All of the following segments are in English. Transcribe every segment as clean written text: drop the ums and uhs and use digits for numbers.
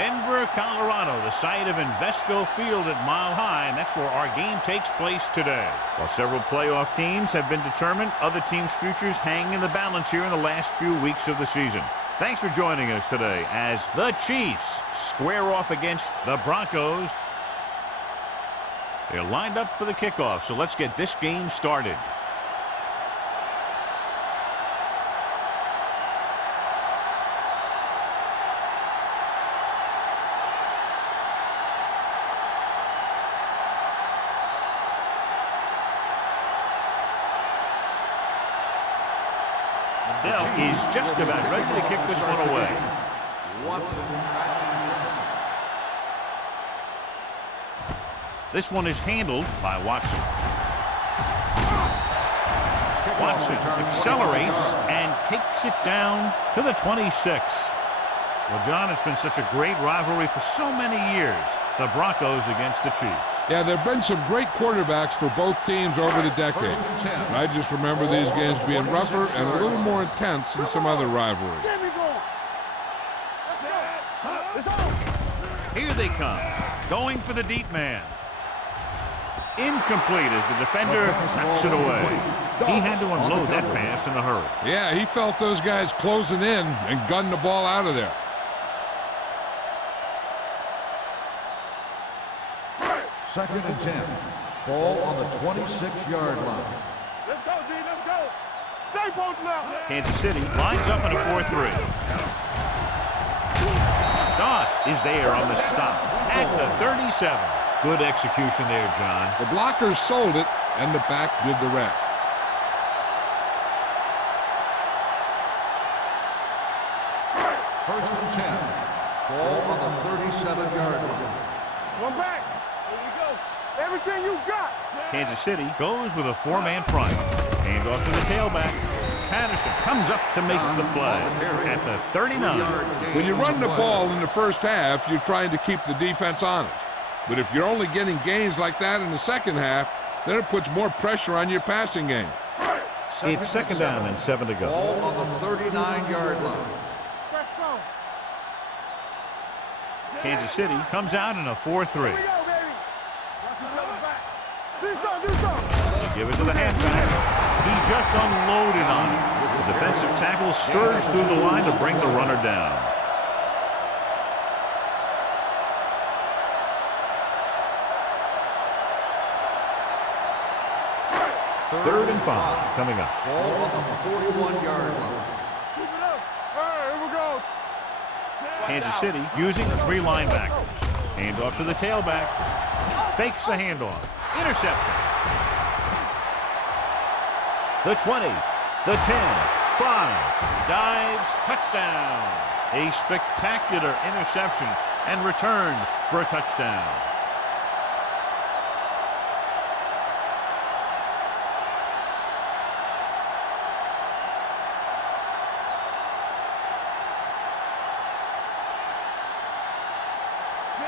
Denver, Colorado, the site of Invesco Field at Mile High, and that's where our game takes place today. While several playoff teams have been determined, other teams' futures hang in the balance here in the last few weeks of the season. Thanks for joining us today as the Chiefs square off against the Broncos. They're lined up for the kickoff, so let's get this game started. Is just about ready to kick this one away. This one is handled by Watson. Watson accelerates and takes it down to the 26. Well, John, it's been such a great rivalry for so many years, the Broncos against the Chiefs. Yeah, there have been some great quarterbacks for both teams over the decades. And I just remember these games being rougher and a little more intense than some other rivalries. Here they come, going for the deep man. Incomplete as the defender knocks it away. He had to unload that pass in a hurry. Yeah, he felt those guys closing in and gunned the ball out of there. Second and 10. Ball on the 26-yard line. Let's go, D. Let's go. Stay both now. Kansas City lines up in a 4-3. Doss is there on the stop at the 37. Good execution there, John. The blockers sold it, and the back did the rest. First and 10. Ball on the 37-yard line. One back. Here you go. Everything you got. Kansas City goes with a four-man front. Hand off to the tailback. Patterson comes up to make the play at the 39. When you run the ball in the first half, you're trying to keep the defense honest. But if you're only getting gains like that in the second half, then it puts more pressure on your passing game. It's second down and 7 to go. Ball on the 39-yard line. Kansas City comes out in a 4-3. They give it to the halfback. He just unloaded on it. The defensive tackle stirs through the line to bring the runner down. Third and 5 coming up. Ball on the 41-yard line. Keep it up. All right, here we go. Kansas City using 3 linebackers. Hand off to the tailback. Fakes the handoff. Interception. The 20, the 10, 5, dives, touchdown. A spectacular interception and returned for a touchdown.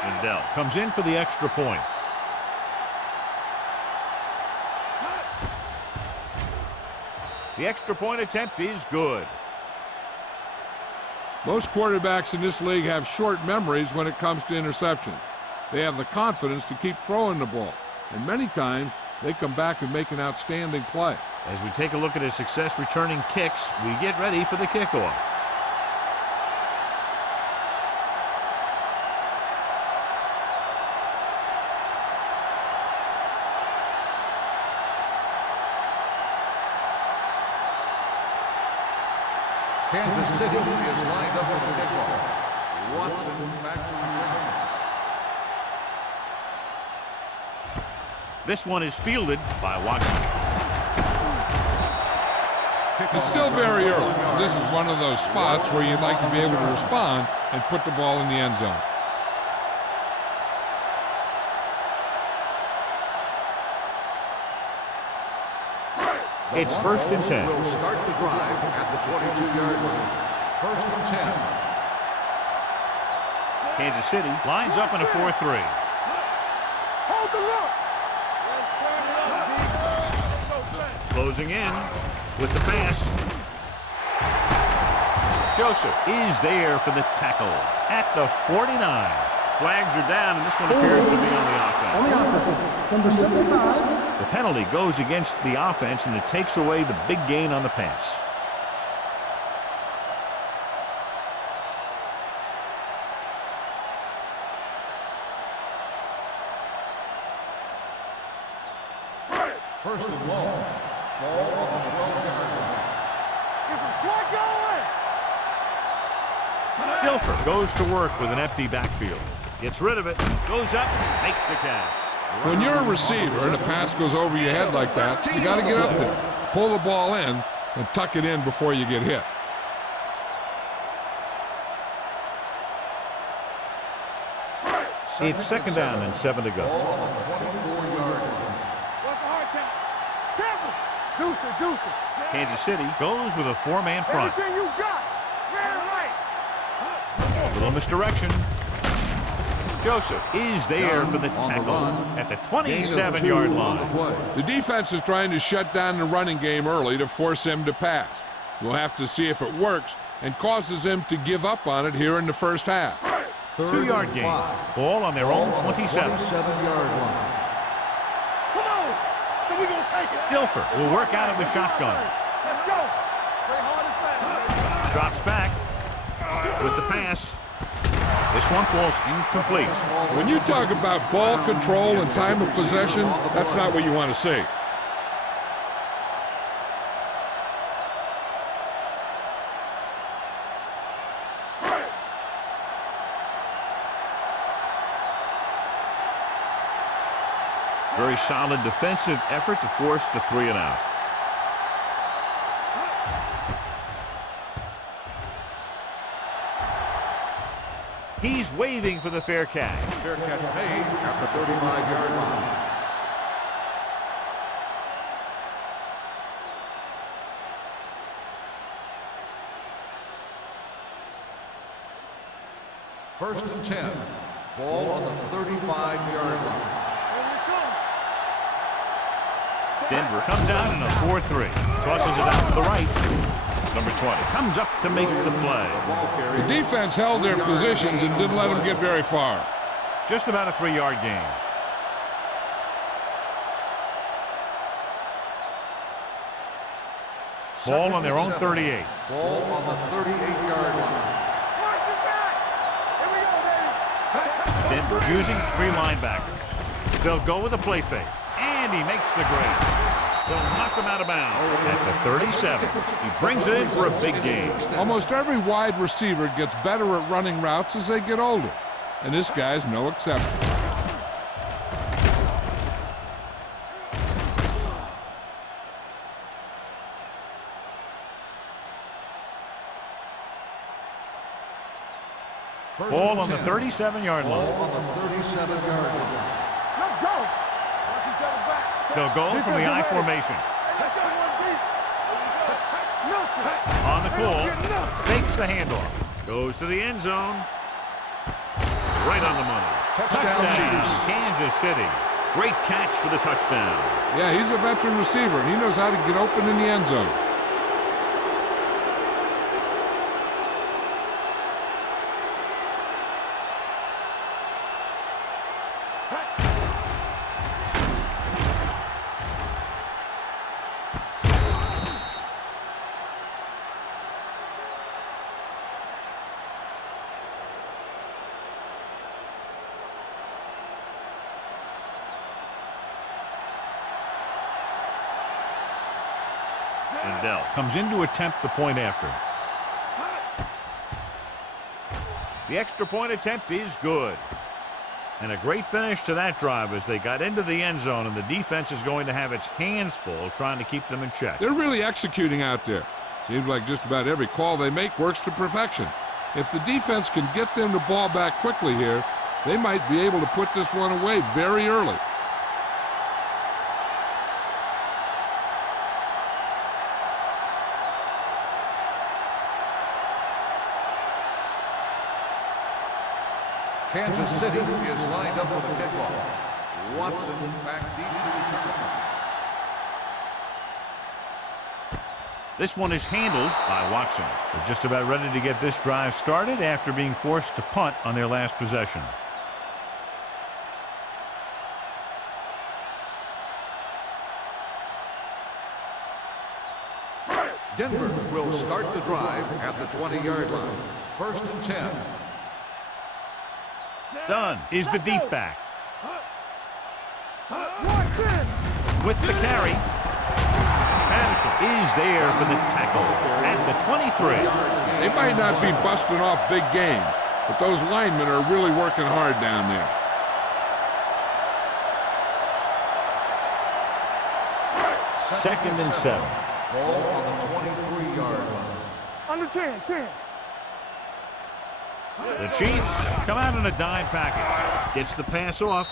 Lindell comes in for the extra point. The extra point attempt is good. Most quarterbacks in this league have short memories when it comes to interceptions. They have the confidence to keep throwing the ball, and many times they come back and make an outstanding play. As we take a look at his success returning kicks, we get ready for the kickoff. Kansas City is lined up for the kickoff. Watson back to return. This one is fielded by Watson. It's still very early. This is one of those spots where you'd like to be able to respond and put the ball in the end zone. It's first and 10. Will start the drive at the 22-yard line. First and 10. Kansas City lines up in a 4-3. Hold the look. Closing in with the pass. Joseph is there for the tackle at the 49. Flags are down, and this one appears to be on the offense. On the offense, number 75. The penalty goes against the offense, and it takes away the big gain on the pass. First and long. Ball on the 12-yard line. Get some slack going. Dilfer goes to work with an empty backfield. Gets rid of it, goes up, makes the catch. When you're a receiver and a pass goes over your head like that, you got to get up there, pull the ball in, and tuck it in before you get hit. It's second down and 7 to go. Ball on the 24-yard line. What's the hard count? Temple. Deuce it. Kansas City goes with a 4-man front. Everything you got. Man right. Little misdirection. Joseph is there for the tackle at the 27-yard line. The defense is trying to shut down the running game early to force him to pass. We'll have to see if it works and causes him to give up on it here in the first half. 2-yard gain. Ball on their own 27. 27-yard line. Come on. So we gonna take it. Dilfer will work out of the shotgun. Let's go. Play hard and fast. Drops back with the pass. This one falls incomplete. When you talk about ball control and time of possession, that's not what you want to see. Very solid defensive effort to force the 3-and-out. He's waving for the fair catch. Fair catch made at the 35-yard line. First and 10. Ball on the 35-yard line. Denver comes out in a 4-3. Crosses it out to the right. Number 20 comes up to make the play. The defense held their positions and didn't let them get very far. Just about a 3-yard gain. Ball on their own 38. Ball on the 38-yard line. Denver using 3 linebackers. They'll go with a play fake. And he makes the grab. They'll knock him out of bounds at the 37. He brings it in for a big gain. Almost every wide receiver gets better at running routes as they get older, and this guy's no exception. Ball on the 37-yard line. Ball on the 37-yard line. Let's go. Watch each other back. They'll go from the I formation. Let's go one deep. On the call, fakes the handoff. Goes to the end zone. Right on the money. Touchdown, Chiefs. Kansas City. Great catch for the touchdown. Yeah, he's a veteran receiver, and he knows how to get open in the end zone. Dell comes in to attempt the point after. The extra point attempt is good. And a great finish to that drive as they got into the end zone, and the defense is going to have its hands full trying to keep them in check. They're really executing out there. Seems like just about every call they make works to perfection. If the defense can get them the ball back quickly here, they might be able to put this one away very early. Kansas City is lined up for the kickoff. Watson back deep to return. This one is handled by Watson. They're just about ready to get this drive started after being forced to punt on their last possession. Denver will start the drive at the 20-yard line. 1st and 10. Dunn is the deep back. With the carry. Patterson is there for the tackle at the 23. They might not be busting off big games, but those linemen are really working hard down there. Second and 7. Ball on the 23-yard line. Under 10. The Chiefs come out in a dime package. Gets the pass off.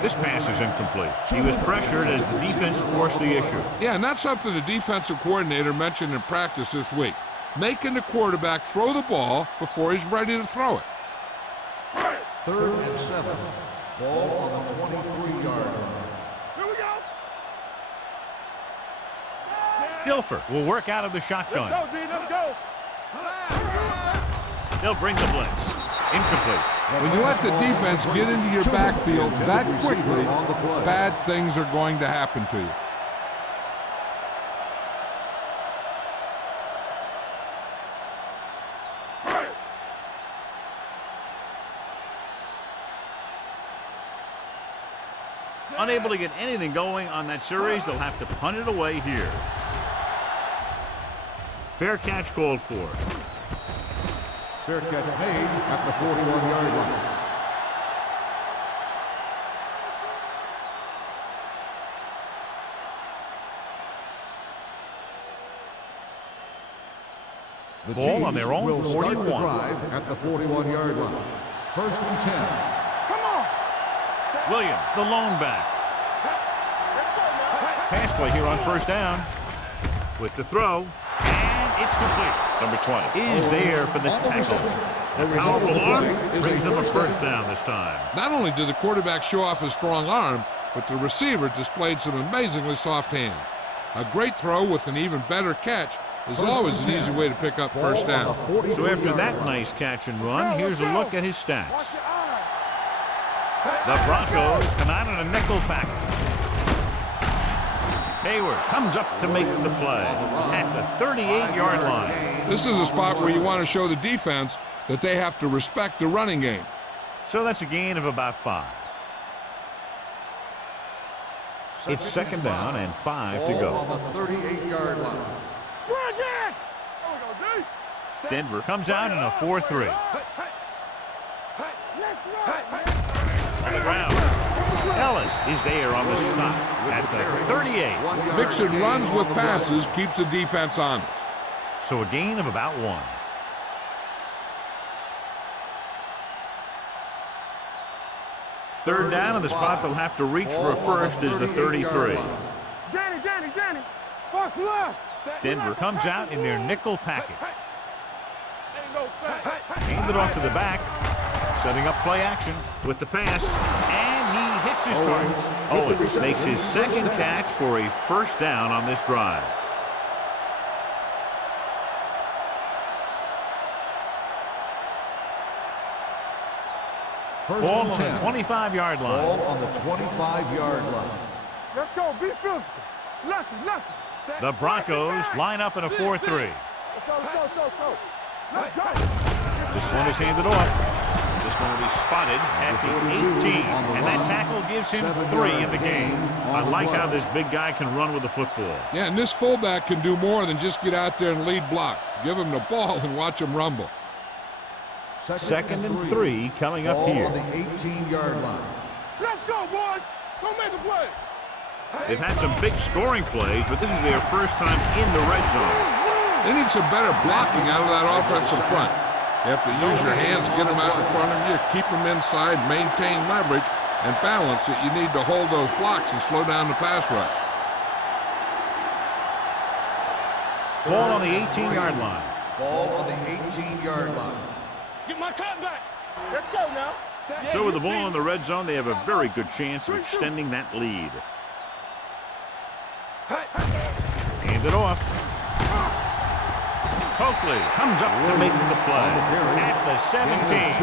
This pass is incomplete. He was pressured as the defense forced the issue. Yeah, and that's something the defensive coordinator mentioned in practice this week. Making the quarterback throw the ball before he's ready to throw it. 3rd and 7. Ball on the 23-yard line. Here we go. Dilfer will work out of the shotgun. Let's go, D. Let's go. They'll bring the blitz. Incomplete. When you let the defense get into your backfield that quickly, bad things are going to happen to you. Unable to get anything going on that series, they'll have to punt it away here. Fair catch called for. Fair catch made at the 41-yard line. The Ball on Chiefs their own will start the 41. drive at the 41-yard line. 1st and 10. Come on. Williams, the lone back. Pass play here on 1st down. With the throw. And it's complete. Number 20 is there for the tackle. The powerful arm brings them a 1st down this time. Not only did the quarterback show off his strong arm, but the receiver displayed some amazingly soft hands. A great throw with an even better catch is always an easy way to pick up 1st down. So after that nice catch and run, here's a look at his stats. The Broncos come out in a nickel package. Hayward comes up to make the play at the 38-yard line. This is a spot where you want to show the defense that they have to respect the running game. So that's a gain of about 5. It's 2nd down and 5 to Ball go. on the 38-yard line. Run again. There we go, D. Denver comes out in a 4-3. Let's run. On the ground. Ellis is there on the stop at the 38. Mixing runs with passes keeps the defense honest. So a gain of about 1. Third down, and the spot they'll have to reach for a first is the 33. Danny. Fox left. Denver comes out in their nickel package. Ain't no thing. Hand it off to the back. Setting up play action with the pass. And he hits his target. Owens makes his 2nd catch for a 1st down on this drive. Ball on the 25-yard line. Ball on the 25-yard line. Let's go. Be physical. Lucky. The Broncos line up in a 4-3. Let's go. Let's go. This one is handed off. This one will be spotted at the 18. And that tackle gives him 3 in the game. I like how this big guy can run with the football. Yeah, and this fullback can do more than just get out there and lead block. Give him the ball and watch him rumble. 2nd and 3 coming up Ball here. on the 18-yard line. Let's go, boys. Go make a play. They've had some big scoring plays, but this is their first time in the red zone. They need some better blocking out of that offensive front. You have to use your hands, get them out in front of you, keep them inside, maintain leverage, and balance it. You need to hold those blocks and slow down the pass rush. Ball on the 18-yard line. Ball on the 18-yard line. Get my cotton back. Let's go now. So with the ball in the red zone, they have a very good chance of extending that lead. Hand it off. Coakley comes up to make the play at the 17.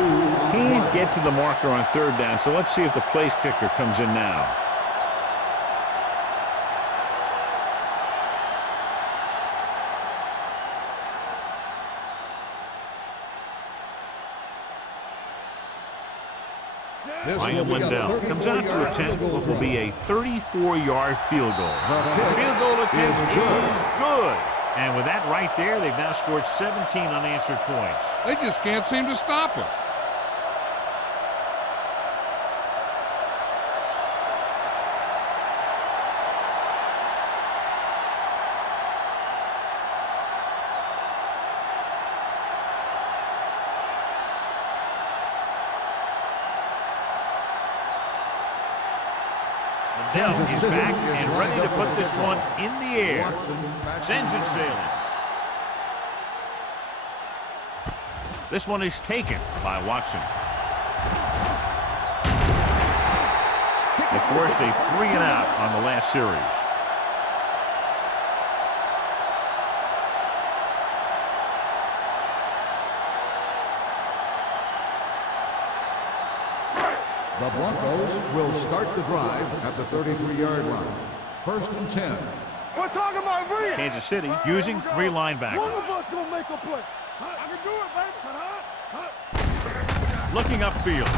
Can't get to the marker on third down, so let's see if the place kicker comes in now. Ryan Lindell comes out to attempt what will be a 34-yard field goal. The field goal attempt is good. And with that right there, they've now scored 17 unanswered points. They just can't seem to stop him. Lindell is back and ready to put this one in the air. Sends it sailing. This one is taken by Watson. They forced a 3-and-out on the last series. The Broncos will start the drive at the 33-yard line. 1st and 10. We're talking about me. Kansas City using 3 linebackers. One of us gonna make a play. I can do it, baby. Looking upfield,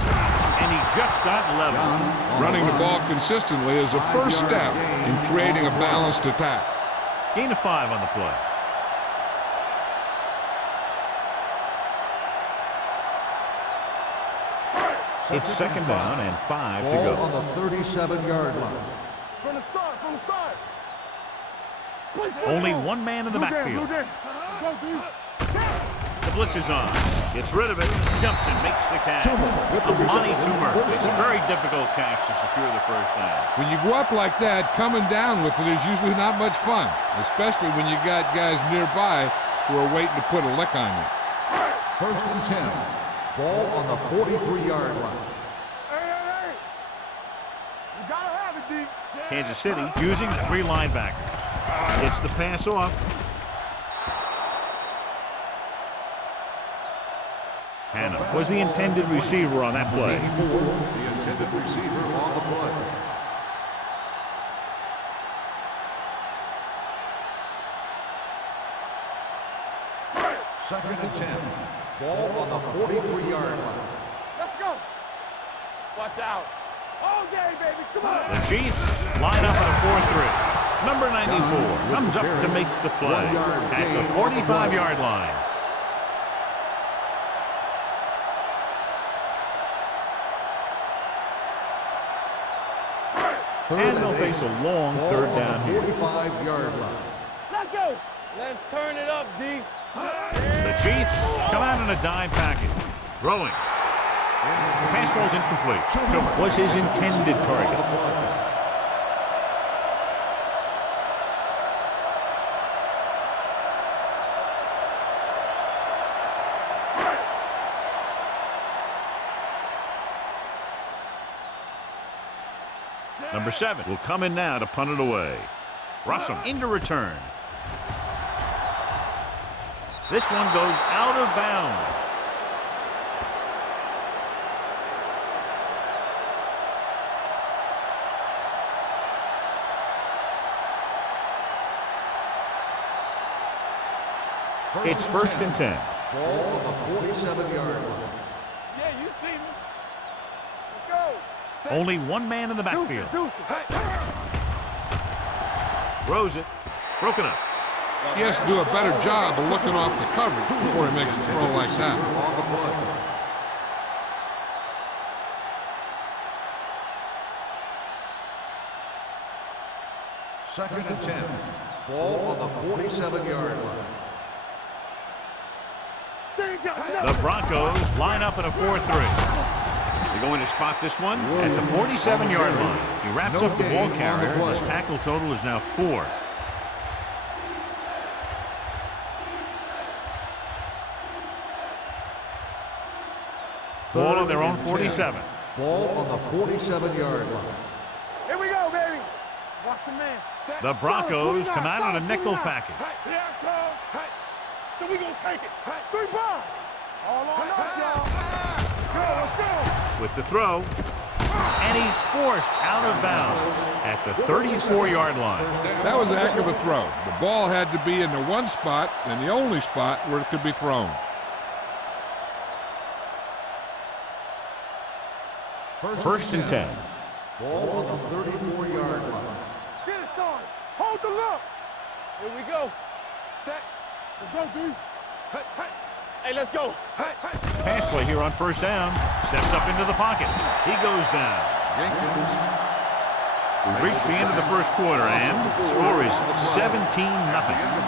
and he just got level. Running the ball consistently is the first step in creating a balanced attack. Gain of 5 on the play. It's 2nd down and 5 to go. On the 37-yard line. From the start. Only one man in the backfield. The blitz is on. Gets rid of it. Jumps and makes the catch. Amani Toomer. It's a very difficult catch to secure the first down. When you go up like that, coming down with it is usually not much fun, especially when you got guys nearby who are waiting to put a lick on you. 1st and 10. Ball on the 43-yard line. Hey. You gotta have it, D. Kansas City using 3 linebackers. Gets the pass off. Hannah was the intended receiver on that play. The intended receiver on the play. Second and 10. Ball on the 43-yard line. Let's go. Watch out. All day, baby. Come on. The Chiefs line up in a 4-3. Number 94 comes up to make the play at the 45-yard line. And they'll face a long 3rd down here. 45-yard line. Let's go. Let's turn it up, D. The Chiefs come out in a dime package. Throwing. The pass falls incomplete. Toomer was his intended target. Number 7 will come in now to punt it away. Russell into return. This one goes out of bounds. It's 1st and 10. Ball on the 47-yard line. Yeah, you see me. Let's go. Only one man in the backfield. Throws it. Broken up. He has to do a better job of looking off the coverage before he makes a throw like that. On the play. Second and 10. Ball on the 47-yard line. The Broncos line up in a 4-3. They're going to spot this one at the 47-yard line. He wraps up the ball carrier. His tackle total is now 4. Ball on their own 47. Ball on the 47-yard line. Here we go, baby. Watch the man. The Broncos come out on a nickel package. So we gonna take it. 3 balls. All on us, y'all. Let's go. With the throw. And he's forced out of bounds at the 34-yard line. That was a heck of a throw. The ball had to be in the one spot and the only spot where it could be thrown. First and 10. Ball on the 34-yard line. Get it, son. Hold the look. Here we go. Set. Let's go, D. Hey, let's go. Pass play here on first down. Steps up into the pocket. He goes down. Jenkins. We've reached the end of the first quarter, and the score is 17-0.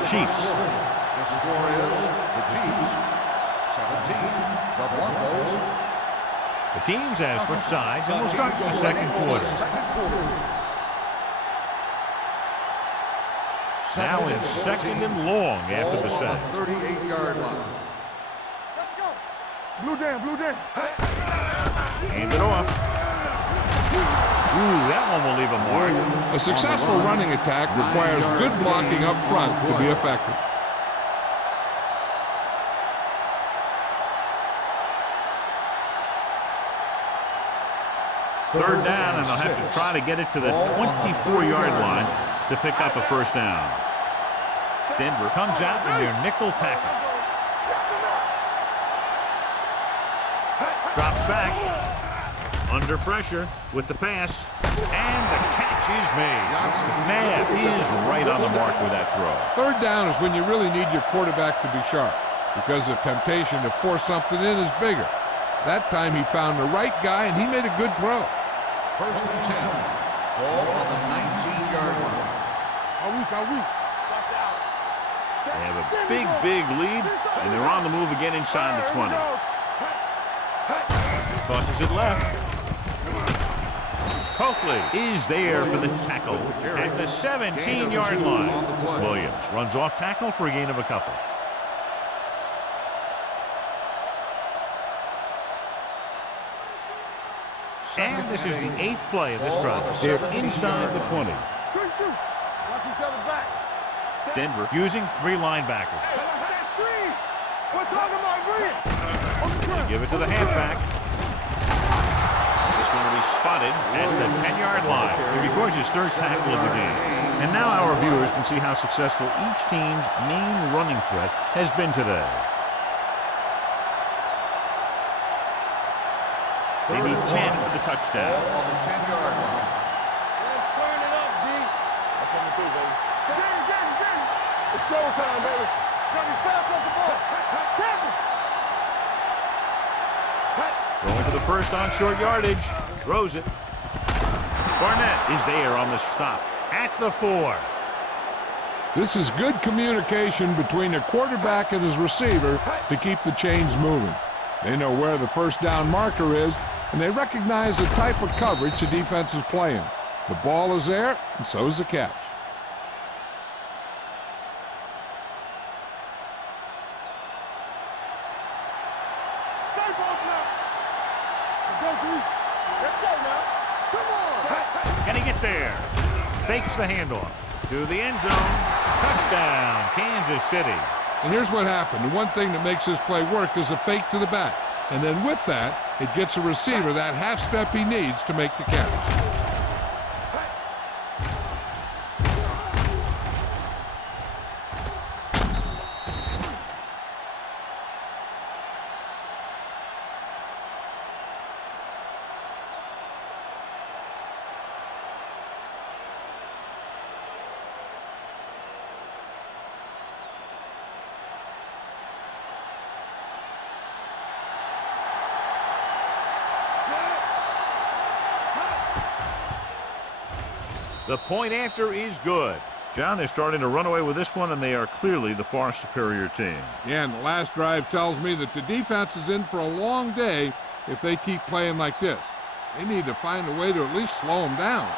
Chiefs. The score is the Chiefs 17, the Broncos. The teams have switched sides, and we'll start the second quarter. Now in second and long after the set. 38-yard line. Let's go. Blue down, blue down. Hand it off. Ooh, that one will leave a mark. A successful running attack requires good blocking up front to be effective. Third down, and they'll have to try to get it to the 24-yard line to pick up a first down. Denver comes out in their nickel package. Drops back. Under pressure with the pass. And the catch is made. Knapp is right on the mark with that throw. Third down is when you really need your quarterback to be sharp because the temptation to force something in is bigger. That time he found the right guy and he made a good throw. First and 10. Ball on the 19-yard line. Are we? Watch out. They have a big lead, and they're on the move again inside the 20. Tosses it left. Coakley is there for the tackle at the 17-yard line. Williams runs off tackle for a gain of a couple. And this is the 8th play of this drive. They're inside the 20. Good shoot. Watch each other back. Denver using 3 linebackers. Hey, watch that screen. We're talking about green. Give it to the halfback. This one will be spotted at the 10-yard line. He records his third tackle of the game. And now our viewers can see how successful each team's main running threat has been today. They need 10 for the touchdown. Ball on the 10-yard line. Let's turn it up, D. I'm coming through, baby. Get it. It's showtime, baby. Gotta be fast off the ball. Tackle. Throwing for the first on short yardage. Throws it. Barnett is there on the stop at the 4. This is good communication between the quarterback and his receiver to keep the chains moving. They know where the first down marker is, and they recognize the type of coverage the defense is playing. The ball is there, and so is the catch. Let's go now. Come on. Can he get there? Fakes the handoff to the end zone. Touchdown, Kansas City. And here's what happened. The one thing that makes this play work is a fake to the back. And then with that, it gets a receiver that half step he needs to make the catch. The point after is good. John, they're starting to run away with this one, and they are clearly the far superior team. Yeah, and the last drive tells me that the defense is in for a long day if they keep playing like this. They need to find a way to at least slow them down.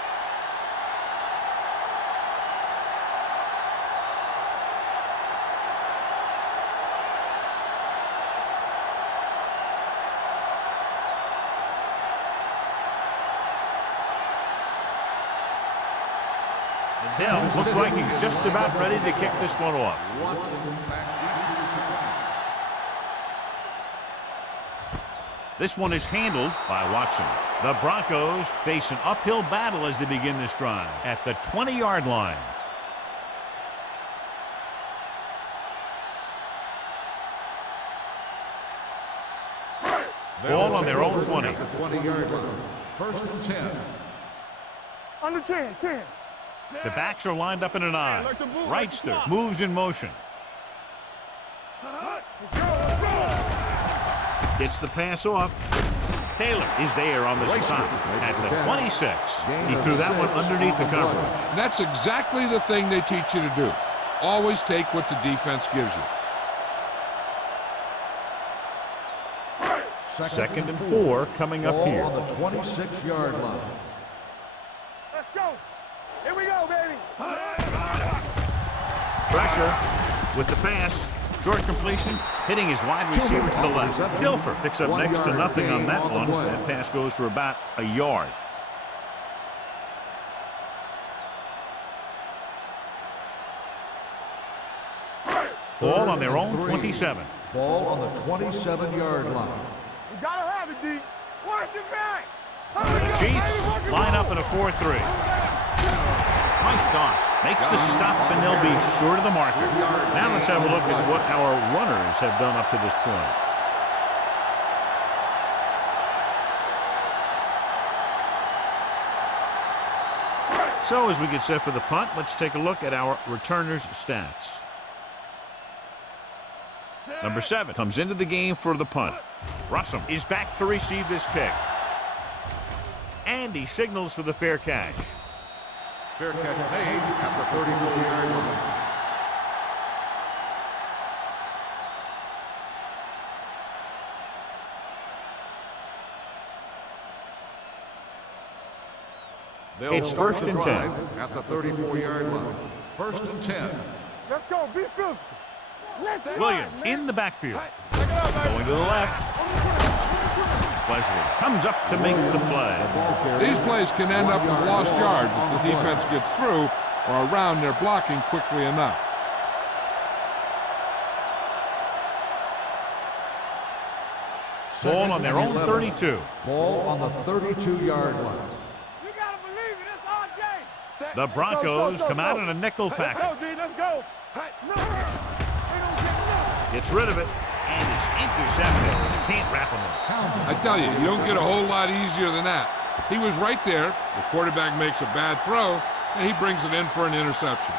Hill looks like he's just about ready to kick this one off. Watson back into the This one is handled by Watson. The Broncos face an uphill battle as they begin this drive at the 20-yard line. Ball on their own 20. At the 20-yard line. First and 10. Under 10, 10. The backs are lined up in an I. Wrightster moves in motion. Gets the pass off. Taylor is there on the stop at the 26. He threw that one underneath the coverage. And that's exactly the thing they teach you to do. Always take what the defense gives you. Second and 4 coming up here. On the 26-yard line. Let's go. Here we go, baby. Pressure with the pass. Short completion, hitting his wide receiver to the left. Dilfer picks up next to nothing on that one. That pass goes for about a yard. Ball on their own 27. Ball on the 27-yard line. You gotta have it, D. Watch the back. The Chiefs line up in a 4-3. Mike Goss makes the stop, and they'll be short of the marker. Now let's have a look at what our runners have done up to this point. So as we get set for the punt, let's take a look at our returners' stats. Number 7 comes into the game for the punt. Russell is back to receive this kick. And he signals for the fair catch. Fair catch made at the 34-yard line. It's first and 10. At the 34-yard line. First and 10. Let's go. Be physical. Let's Williams in the backfield. Going to the left. Wesley comes up to make the play. These plays can end up with lost yards if the defense gets through or around their blocking quickly enough. Ball on their own 32. Ball on the 32-yard line. You gotta believe it. It's all day. The Broncos come out in a nickel Let's go, package. D. Let's go. Gets rid of it, and it's intercepted. Can't wrap him up. I tell you, you don't get a whole lot easier than that. He was right there. The quarterback makes a bad throw, and he brings it in for an interception.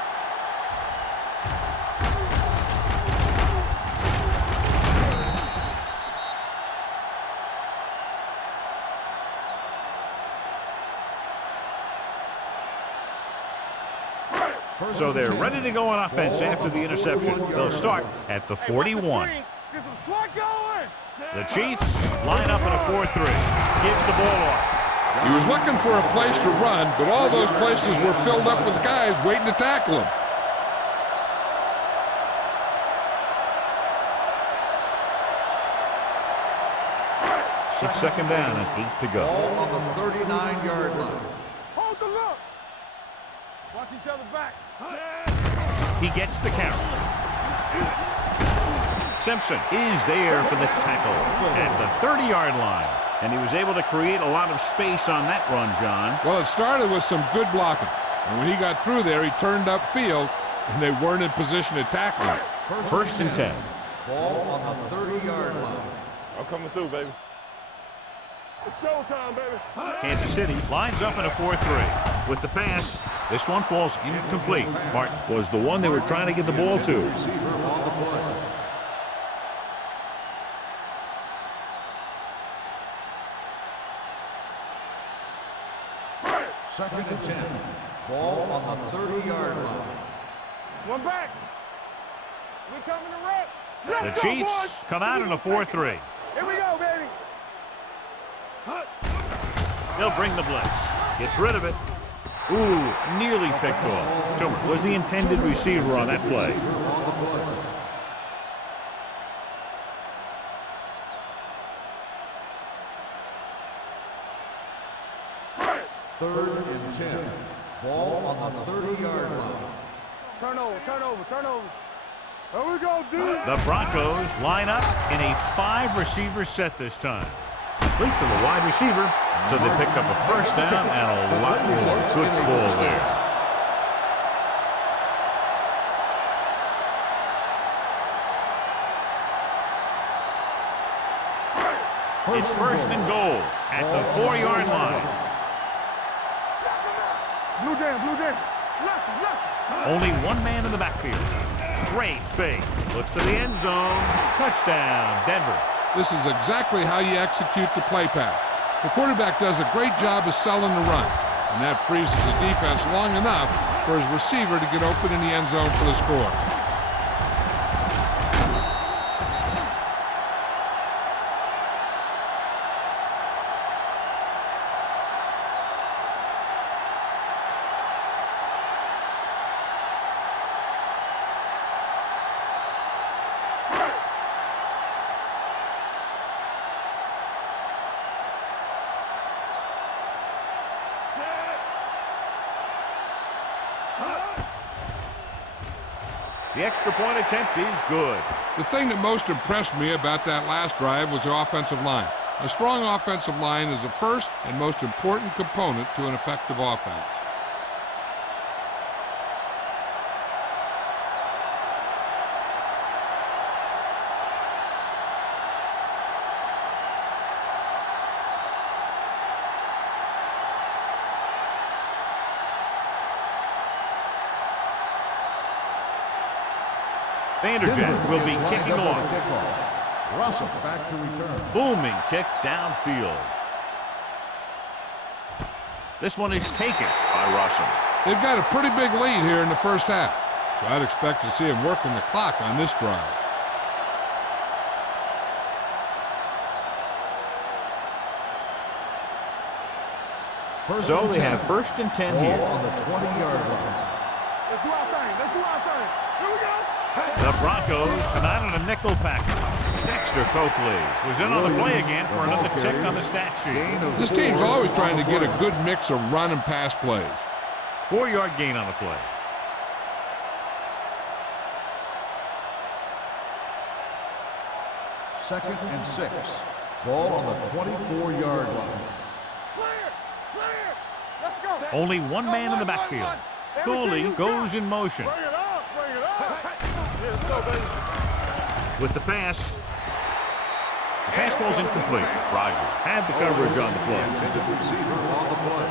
So they're ready to go on offense after the interception. They'll start at the 41. Get some slot going. The Chiefs line up in a 4-3. Gives the ball off. He was looking for a place to run, but all those places were filled up with guys waiting to tackle him. It's second down and 8 to go. Ball on the 39-yard line. Hold the look. Watch each other back. He gets the count. Simpson is there for the tackle at the 30-yard line. And he was able to create a lot of space on that run, John. Well, it started with some good blocking. And when he got through there, he turned upfield, and they weren't in position to tackle him. First and 10. Ball on the 30-yard line. I'm coming through, baby. It's showtime, baby. Kansas City lines up in a 4-3. With the pass, this one falls incomplete. Martin was the one they were trying to get the ball to. Receiver on the play. Second and 10. Ball on the 30-yard line. One back. We coming to wreck. The Chiefs come out in a 4-3. Here we go, baby. They'll bring the blitz. Gets rid of it. Ooh, nearly picked off. Toomer was the intended receiver on that play. Third and 10. Ball on the 30-yard line. Turnover. There we go, dude. The Broncos line up in a 5-receiver set this time. complete to the wide receiver. So they pick up a first down and a lot more. Good call there. It's first and goal at the 4-yard line. Blue jam, blue jam. Left. Only one man in the backfield. Great fake. Looks to the end zone. Touchdown, Denver. This is exactly how you execute the play pass. The quarterback does a great job of selling the run, and that freezes the defense long enough for his receiver to get open in the end zone for the score. The extra point attempt is good. The thing that most impressed me about that last drive was the offensive line. A strong offensive line is the first and most important component to an effective offense. Vanderjet will be kicking off. Russell back to return. Booming kick downfield. This one is taken by Russell. They've got a pretty big lead here in the first half, so I'd expect to see him working the clock on this drive. So they have first and 10 Ball here. on the 20-yard line. Let's do our thing. Let's do our thing. Here we go. The Broncos tonight on a nickel package. Dexter Coakley was in on the play again for another tick on the stat sheet. This team's always trying to get a good mix of run and pass plays. 4-yard gain on the play. Second and 6. Ball on the 24-yard line. Clear. Clear. Let's go. Only one man in the backfield. Cooley goes in motion. Bring it up. Bring it up. Let's go, baby. With the pass. The pass falls incomplete. Rogers had the coverage on the play. Intended receiver on the play.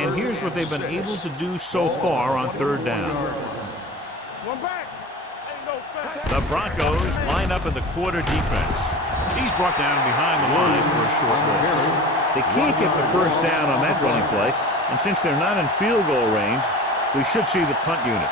And here's what they've been able to do so far on third down. One back. Ain't no fence. The Broncos line up in the quarter defense. He's brought down behind the line for a short race. They can't get the first down on that running play, and since they're not in field goal range, we should see the punt unit.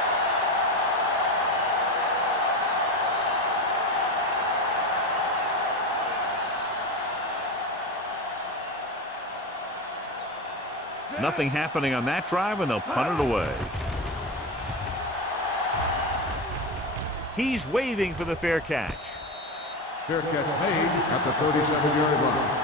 Nothing happening on that drive, and they'll punt it away. He's waving for the fair catch. Fair catch made at the 37-yard line.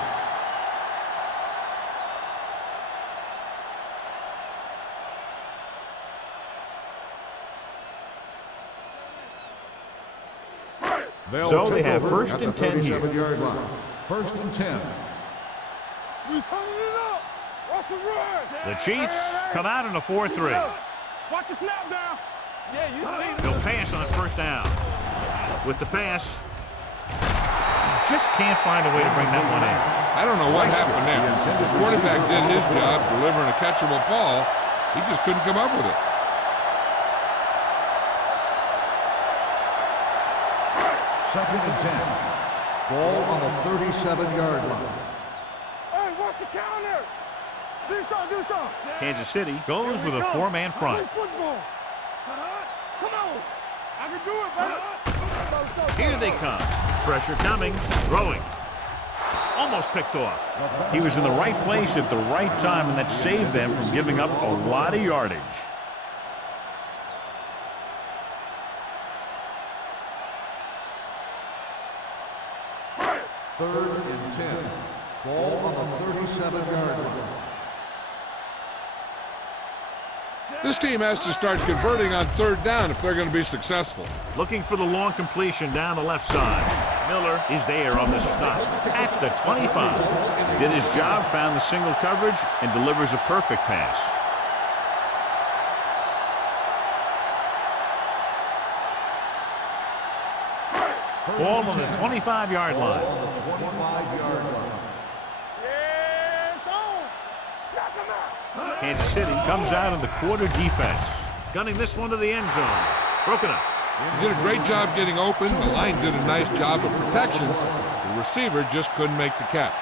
So they have first and 10 here. 37-yard line. First and 10. We turning it up. Watch the run. The Chiefs come out in a 4-3. Watch the snap down. Yeah, you see it. They'll pass on first down. With the pass, just can't find a way to bring that one in. I don't know what happened there. The quarterback did his job delivering a catchable ball. He just couldn't come up with it. Second and 10. Ball on the 37-yard line. Hey, watch the counter. Do something. Kansas City goes with a 4-man front. I play football. Come on. I can do it, baby. Here they come. Pressure coming. Throwing. Almost picked off. He was in the right place at the right time, and that saved them from giving up a lot of yardage. Third and 10. Ball on the 37-yard line. This team has to start converting on third down if they're going to be successful. Looking for the long completion down the left side. Miller is there on the stop at the 25. Did his job, found the single coverage, and delivers a perfect pass. Ball on the 25-yard line. Kansas City comes out in the quarter defense. Gunning this one to the end zone. Broken up. He did a great job getting open. The line did a nice job of protection. The receiver just couldn't make the catch.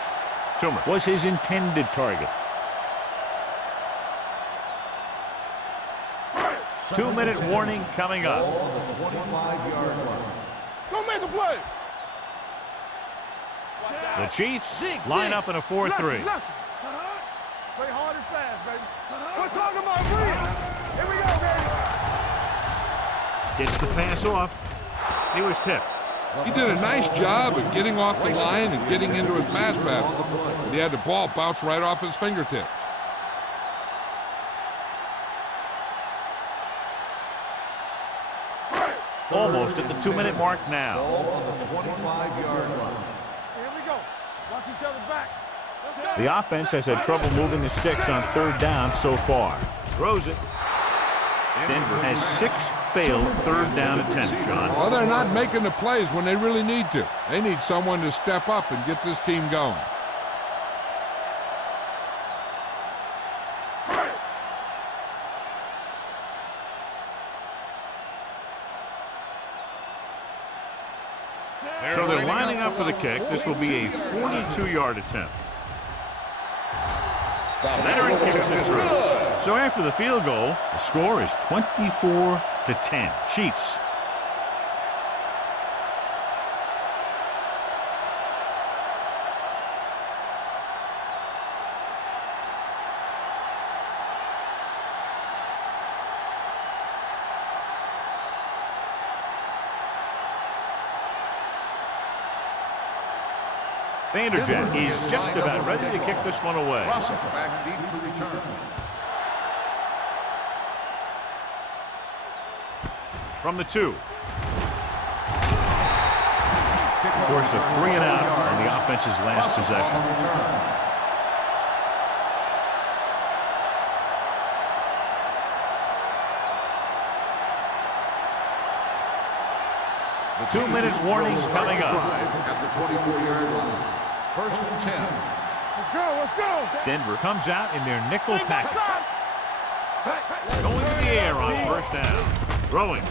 Toomer was his intended target. 2-minute warning coming up. Go make a play. The Chiefs line up in a 4-3. Play hard and fast, baby. We're talking about breathe. Here we go, baby. Gets the pass off. He was tipped. He did a nice job of getting off the line and getting into his pass pattern, but he had the ball bounce right off his fingertips. Almost at the 2-minute mark now. On the 25-yard line. Here we go. Watch each other back. The offense has had trouble moving the sticks on third down so far. Throws it. Denver has 6 failed third down attempts, John. Well, they're not making the plays when they really need to. They need someone to step up and get this team going. So they're lining up for the kick. This will be a 42-yard attempt. Veteran kicks it through. So after the field goal, the score is 24-10. Chiefs. Vanderjagt is just about ready to kick this one away. Back deep to return. From the 2. Forced a 3 and out on the offense's last possession. The 2-minute warning's coming up. At the 24-yard line. 1st and 10. Let's go, let's go. Denver comes out in their nickel package. Going to the air on 1st down. Throwing.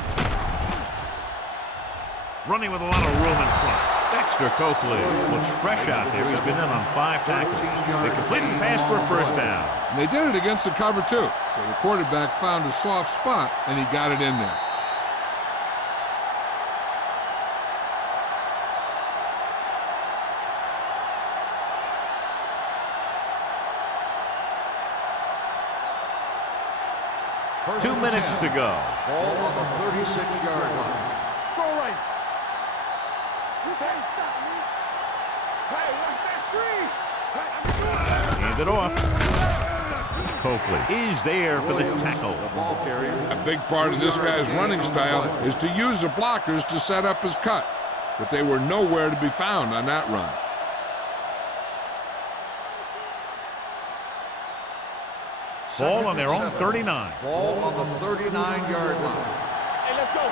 Running with a lot of room in front. Dexter Coakley looks fresh out there. He's been in on 5 tackles. They completed the pass for a 1st down. And they did it against the cover, too. So the quarterback found a soft spot, and he got it in there. First 2 and minutes 10. to go. Ball on the 36-yard line. Throw right. You can't stop me. Hey, watch that screen. Hand it off. Coakley is there for the tackle. The ball carrier. A big part of this guy's running style is to use the blockers to set up his cut, but they were nowhere to be found on that run. Ball on their own 39. Ball on the 39-yard line. Hey, let's go.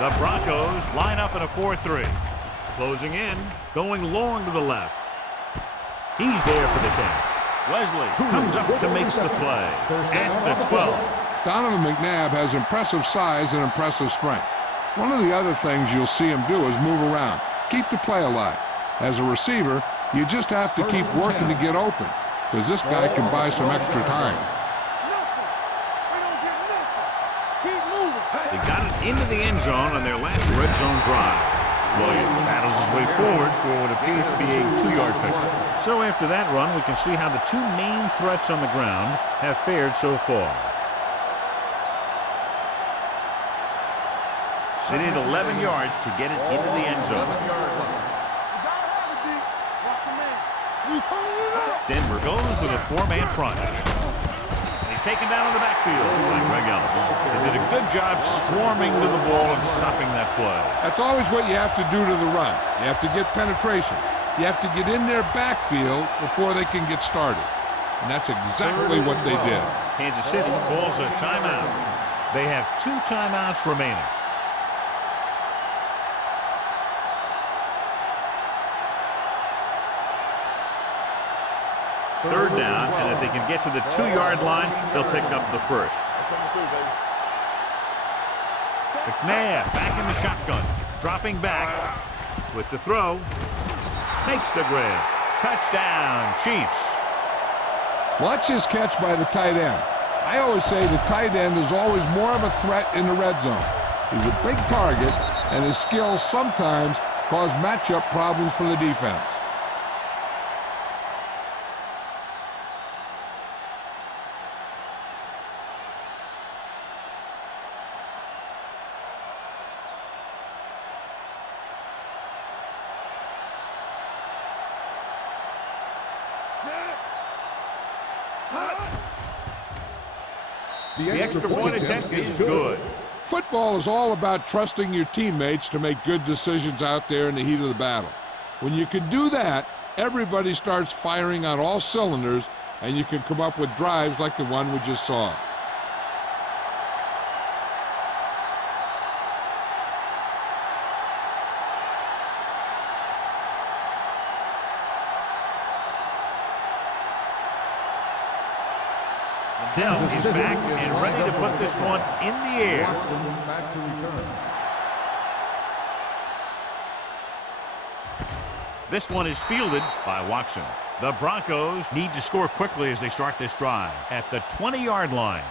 The Broncos line up in a 4-3. Closing in, going long to the left. He's there for the catch. Wesley comes up to make the play at the 12. Donovan McNabb has impressive size and impressive strength. One of the other things you'll see him do is move around, keep the play alive. As a receiver, you just have to keep working to get open, because this guy can buy some extra time. Nothing. We don't get nothing. Keep moving. They got it into the end zone on their last red zone drive. Williams battles his way forward for what appears to be a 2-yard pickup. So after that run, we can see how the 2 main threats on the ground have fared so far. They need 11 yards to get it into the end zone. Denver goes with a 4-man front. And he's taken down in the backfield by Greg Ellis. They did a good job swarming to the ball and stopping that play. That's always what you have to do to the run. You have to get penetration. You have to get in their backfield before they can get started. And that's exactly what they did. Kansas City calls a timeout. They have 2 timeouts remaining. Third down, and if they can get to the 2-yard line, they'll pick up the first. McNair back in the shotgun, dropping back with the throw. Makes the grab. Touchdown, Chiefs. Watch his catch by the tight end. I always say the tight end is always more of a threat in the red zone. He's a big target, and his skills sometimes cause matchup problems for the defense. The extra point attempt is good. Football is all about trusting your teammates to make good decisions out there in the heat of the battle. When you can do that, everybody starts firing on all cylinders, and you can come up with drives like the one we just saw. Dell is back and ready to put this one in the air. Watson back to return. This one is fielded by Watson. The Broncos need to score quickly as they start this drive at the 20-yard line.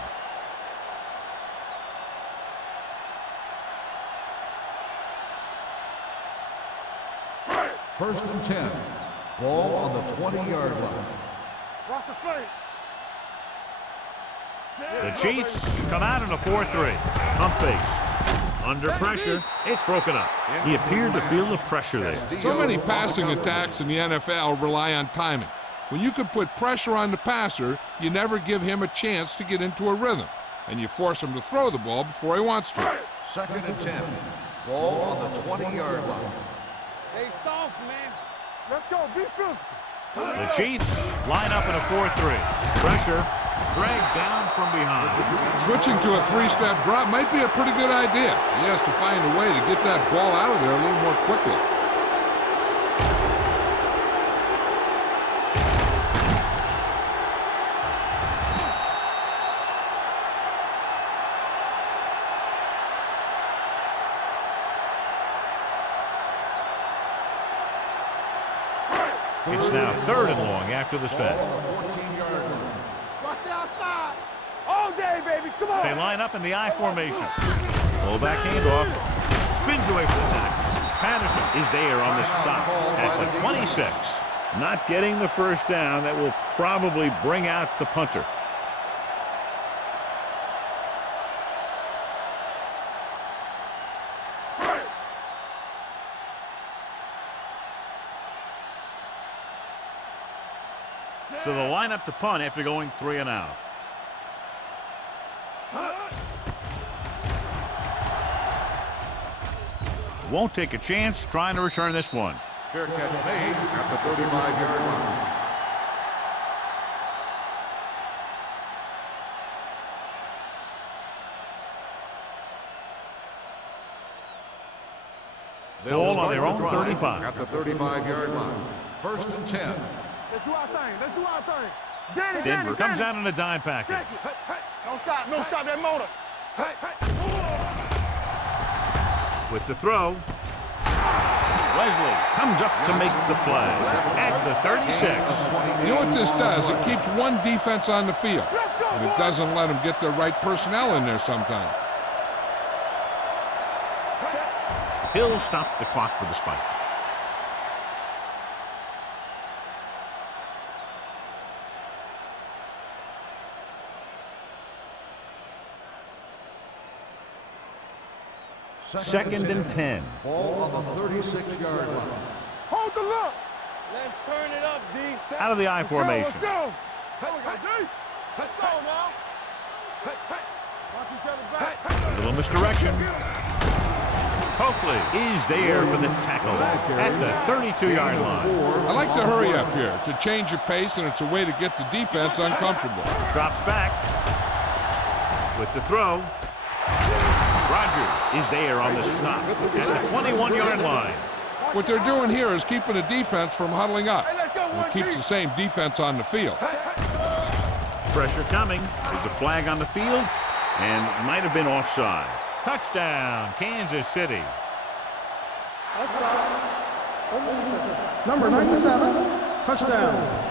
First and 10. Ball on the 20-yard line. Watch the flank. The Chiefs come out in a 4-3. Pump fakes. Under pressure, it's broken up. He appeared to feel the pressure there. So many passing attacks in the NFL rely on timing. When you can put pressure on the passer, you never give him a chance to get into a rhythm, and you force him to throw the ball before he wants to. Second and 10. Ball on the 20-yard line. Hey, soft, man. Let's go. Be physical. The Chiefs line up in a 4-3. Pressure, dragged down from behind. Switching to a 3-step drop might be a pretty good idea. He has to find a way to get that ball out of there a little more quickly. It's now 3rd and long after the set. Watch the outside. All day, baby. Come on. They line up in the I formation. Pull back handoff. Spins away from the tackle. Patterson is there on the stop at the 26. Not getting the first down. That will probably bring out the punter. So they'll line up to punt after going 3 and out. Won't take a chance trying to return this one. Fair catch made at the 35-yard line. Ball on their own 35. At the 35-yard line. First and 10. Let's do our thing. Let's do our thing. Denver comes out in a dime package. Don't stop. Don't stop that motor. With the throw, Wesley comes up to make the play at the 36. You know what this does? It keeps one defense on the field, and it doesn't let them get the right personnel in there sometimes. He'll stop the clock with a spike. Second and 10. Ball on the 36-yard line. Hold the look. Let's turn it up, D. Out of the I formation. Let's go. Let's go now. A little misdirection. Coakley is there for the tackle at the 32-yard line. I like to hurry up here. It's a change of pace, and it's a way to get the defense uncomfortable. Drops back with the throw. Rogers is there on the stop at the 21-yard line. What they're doing here is keeping the defense from huddling up. It keeps the same defense on the field. Pressure coming. There's a flag on the field, and it might have been offside. Touchdown, Kansas City. Number 97, touchdown.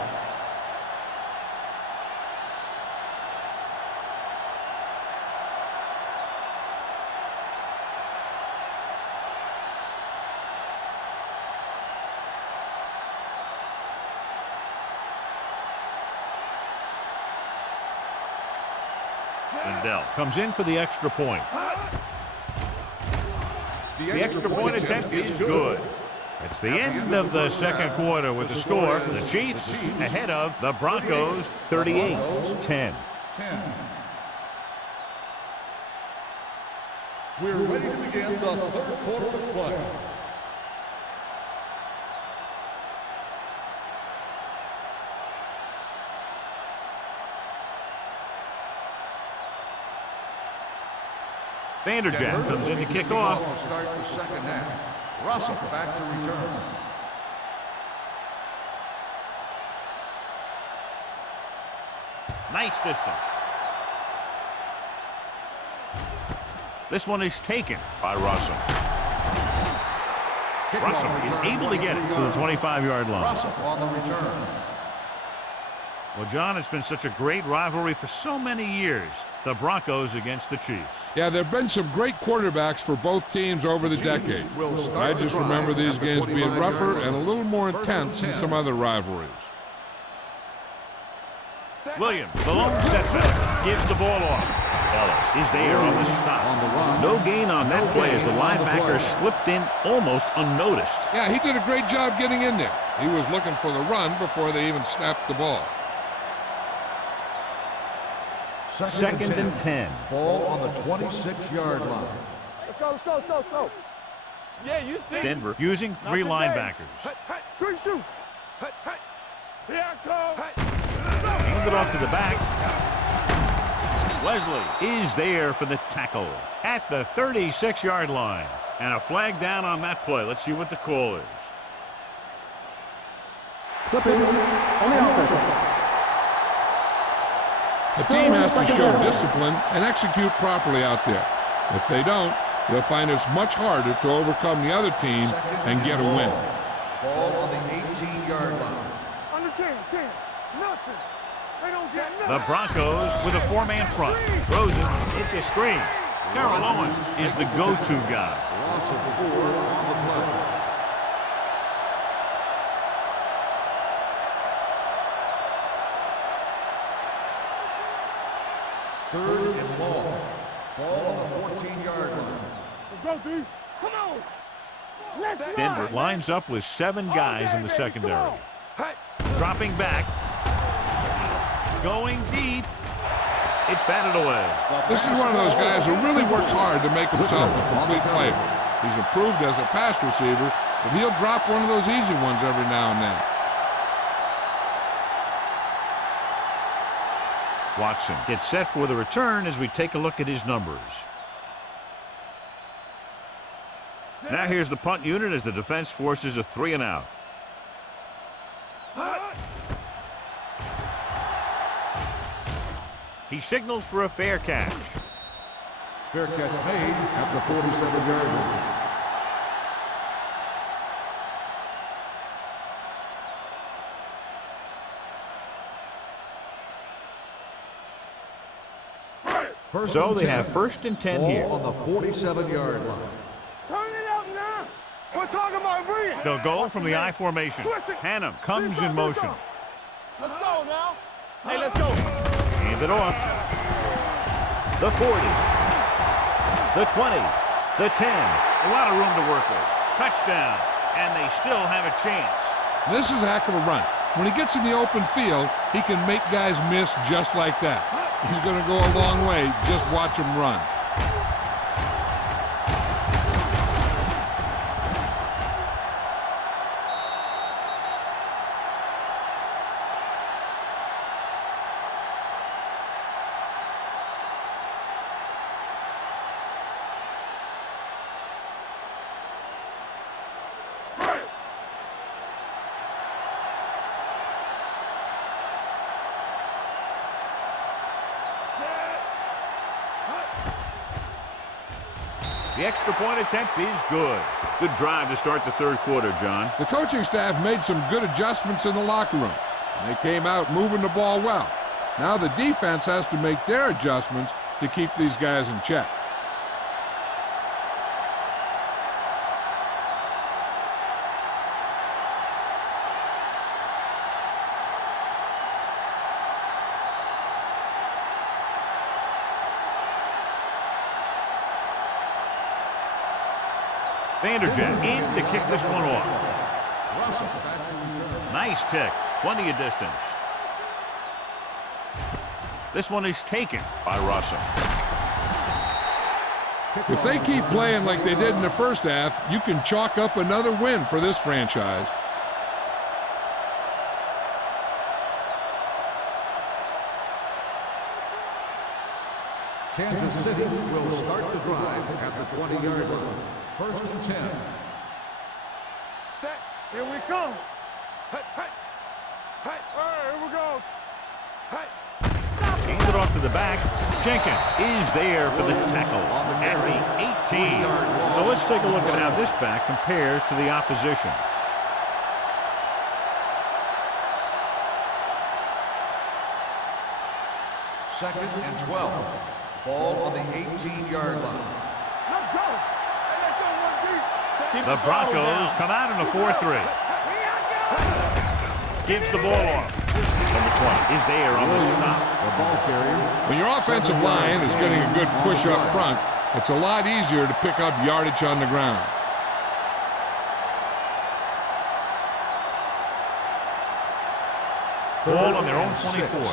Lindell comes in for the extra point. The extra point attempt is good. It's the end of the second quarter with the score. The Chiefs ahead of the Broncos 38-10. We're ready to begin the third quarter of play. Vanderjagt comes in to kick off. Start the second half. Russell back to return. Nice distance. This one is taken by Russell. Russell is able to get it to the 25-yard line. Russell on the return. Well, John, it's been such a great rivalry for so many years. The Broncos against the Chiefs. Yeah, there have been some great quarterbacks for both teams over the decade. I just remember these games being rougher and a little more intense than some other rivalries. Williams, the lone setback, gives the ball off. Ellis is there on the stop. No gain on that play as the linebacker slipped in almost unnoticed. Yeah, he did a great job getting in there. He was looking for the run before they even snapped the ball. Second and 10. Ball on the 26-yard line. Let's go, let's go, let's go, let's go. Yeah, you see. Denver using three linebackers. Good shoot. Here I come. Hand it off to the back. Wesley is there for the tackle at the 36-yard line. And a flag down on that play. Let's see what the call is. Clipping on the offense. The team has to show discipline and execute properly out there. If they don't, they'll find it's much harder to overcome the other team and get a win. Ball on the 18-yard line. Under 10, nothing. They don't get nothing. The Broncos with a four-man front. Throws it. It's a screen. Terrell Owens is the go-to guy. Loss of 4 on the play. Third and long. Ball on the 14-yard line. Let's go, D. Come on. Let's Denver run. lines up with 7 guys in the secondary. Dropping back. Going deep. It's batted away. This is one of those guys who really works hard to make himself a complete player. He's improved as a pass receiver, but he'll drop one of those easy ones every now and then. Watson gets set for the return as we take a look at his numbers. Now here's the punt unit as the defense forces a 3-and-out. He signals for a fair catch. Fair catch made at the 47-yard line. So they have first and 10 here. Ball on the 47-yard line. Turn it up now. We're talking about reading. They'll go from the I formation. Hannum comes in motion. Let's go now. Hey, let's go. Hand it off. The 40. The 20. The 10. A lot of room to work with. Touchdown. And they still have a chance. This is a heck of a run. When he gets in the open field, he can make guys miss just like that. He's going to go a long way. Just watch him run. The extra point attempt is good. Good drive to start the third quarter, John. The coaching staff made some good adjustments in the locker room. They came out moving the ball well. Now the defense has to make their adjustments to keep these guys in check. Vanderjet in to kick this one off. Nice kick. Plenty of distance. This one is taken by Russell. If they keep playing like they did in the first half, you can chalk up another win for this franchise. Kansas City will start the drive at the 20-yard line. First and 10. Set. Here we come. Hey, hey. Hey. All right, here we go. Hey. Hand it off to the back. Jenkins is there for the tackle at the 18. So let's take a look at how this back compares to the opposition. Second and 12. Ball on the 18-yard line. Let's go. Hey, let's go one deep. The Broncos come out in a 4-3. Gives the ball off. Number 20 is there on the stop. The ball carrier. When your offensive line is getting a good push up front, it's a lot easier to pick up yardage on the ground. Ball on their own 24.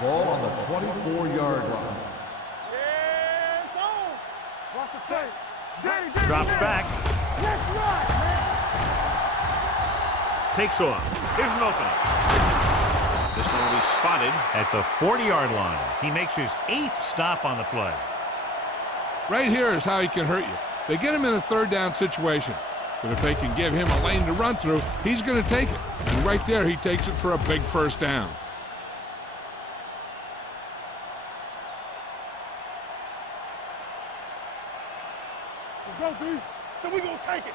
Ball on the 24-yard line. Yeah, it's on. Watch the set. Drops back. Let's run, man. Takes off. Here's an opening. This one will be spotted at the 40-yard line. He makes his 8th stop on the play. Right here is how he can hurt you. They get him in a third down situation. But if they can give him a lane to run through, he's going to take it. And right there, he takes it for a big first down. Let's go, B. So we gonna take it.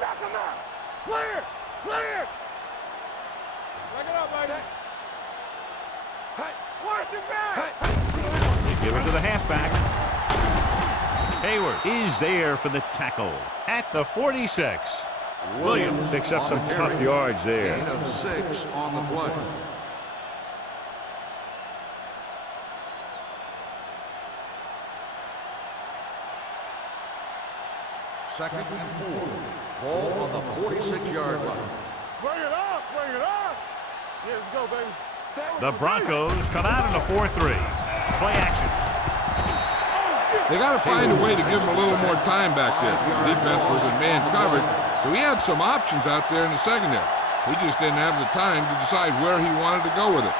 Knock him out. Clear. Clear. Back it up, lady. Hey. Watch it back. Hey. They give it to the halfback. Hayward is there for the tackle at the 46. Williams picks up some tough yards there. Gain of 6 on the play. Second and 4. Ball on the 46-yard line. Bring it up. Bring it up. Yeah, let's go, baby. The Broncos come out in a 4-3. Play action. They got to find a way to give him a little more time back there. The defense was in man coverage, so he had some options out there in the secondary. He just didn't have the time to decide where he wanted to go with it.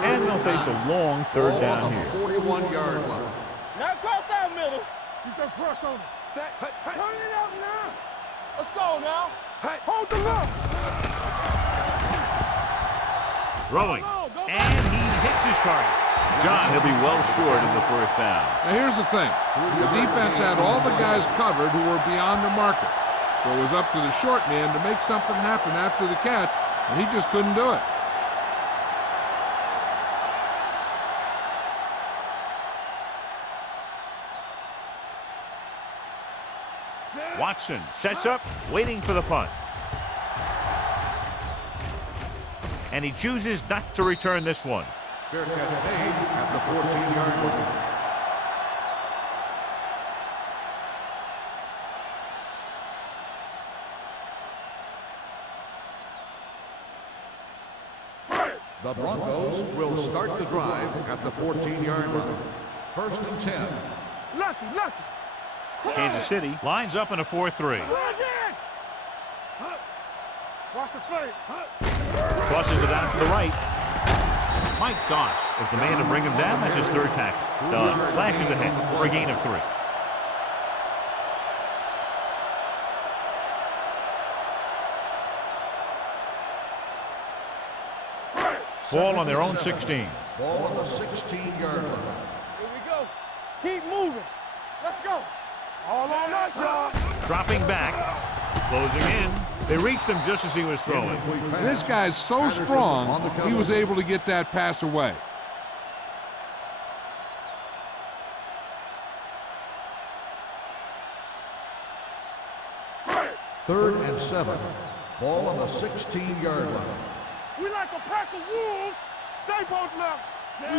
And they'll face a long third down here. 41-yard line. Now cross out middle. Keep that press on him. Set. Hey, hey. Turn it up now. Let's go now. Hey. Hold the look. Throwing. And he hits his target. John, he'll be well short in the first down. Now here's the thing. The defense had all the guys covered who were beyond the marker. So it was up to the short man to make something happen after the catch, and he just couldn't do it. Watson sets up, waiting for the punt. And he chooses not to return this one. Fair catch made at the 14-yard line. The Broncos will start the drive at the 14-yard line. 1st and 10. Lucky. Kansas City lines up in a 4-3. Watch the play. Flushes it out to the right. Mike Doss is the man to bring him down. That's his 3rd tackle. Dunn slashes ahead for a gain of 3. Ball on their own 16. Ball on the 16-yard line. Here we go. Keep moving. Let's go. All on us, y'all. Dropping back. Closing in. They reached him just as he was throwing. This guy's so strong, he was able to get that pass away. Third and 7. Ball on the 16-yard line. We like a pack of wolves. Stay both left.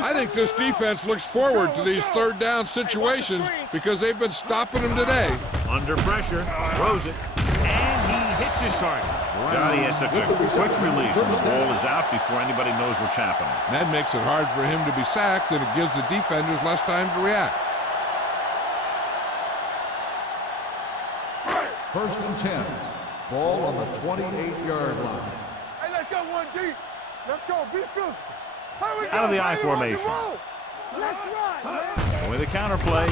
I think this defense looks forward to these 3rd down situations because they've been stopping them today. Under pressure. Throws it. And he hits his target. God, he has such a quick release. The ball is out before anybody knows what's happening. That makes it hard for him to be sacked, and it gives the defenders less time to react. 1st and 10. Ball on the 28-yard line. Hey, let's go 1D. Let's go. Be physical. Out of the I formation. Let's run. With a counter play.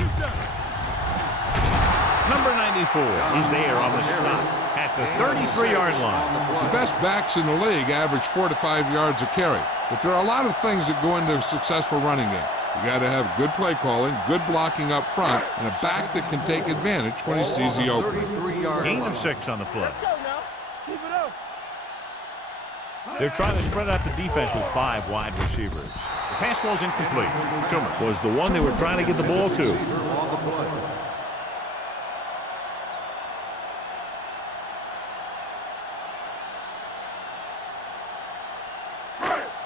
Number 94 is there on the stop at the 33-yard line. The best backs in the league average 4 to 5 yards a carry. But there are a lot of things that go into a successful running game. You got to have good play calling, good blocking up front, and a back that can take advantage when he sees the opening. Gain of 6 on the play. Let's go now. Keep it up. They're trying to spread out the defense with 5 wide receivers. The pass ball's incomplete. Toomer was the one they were trying to get the ball to.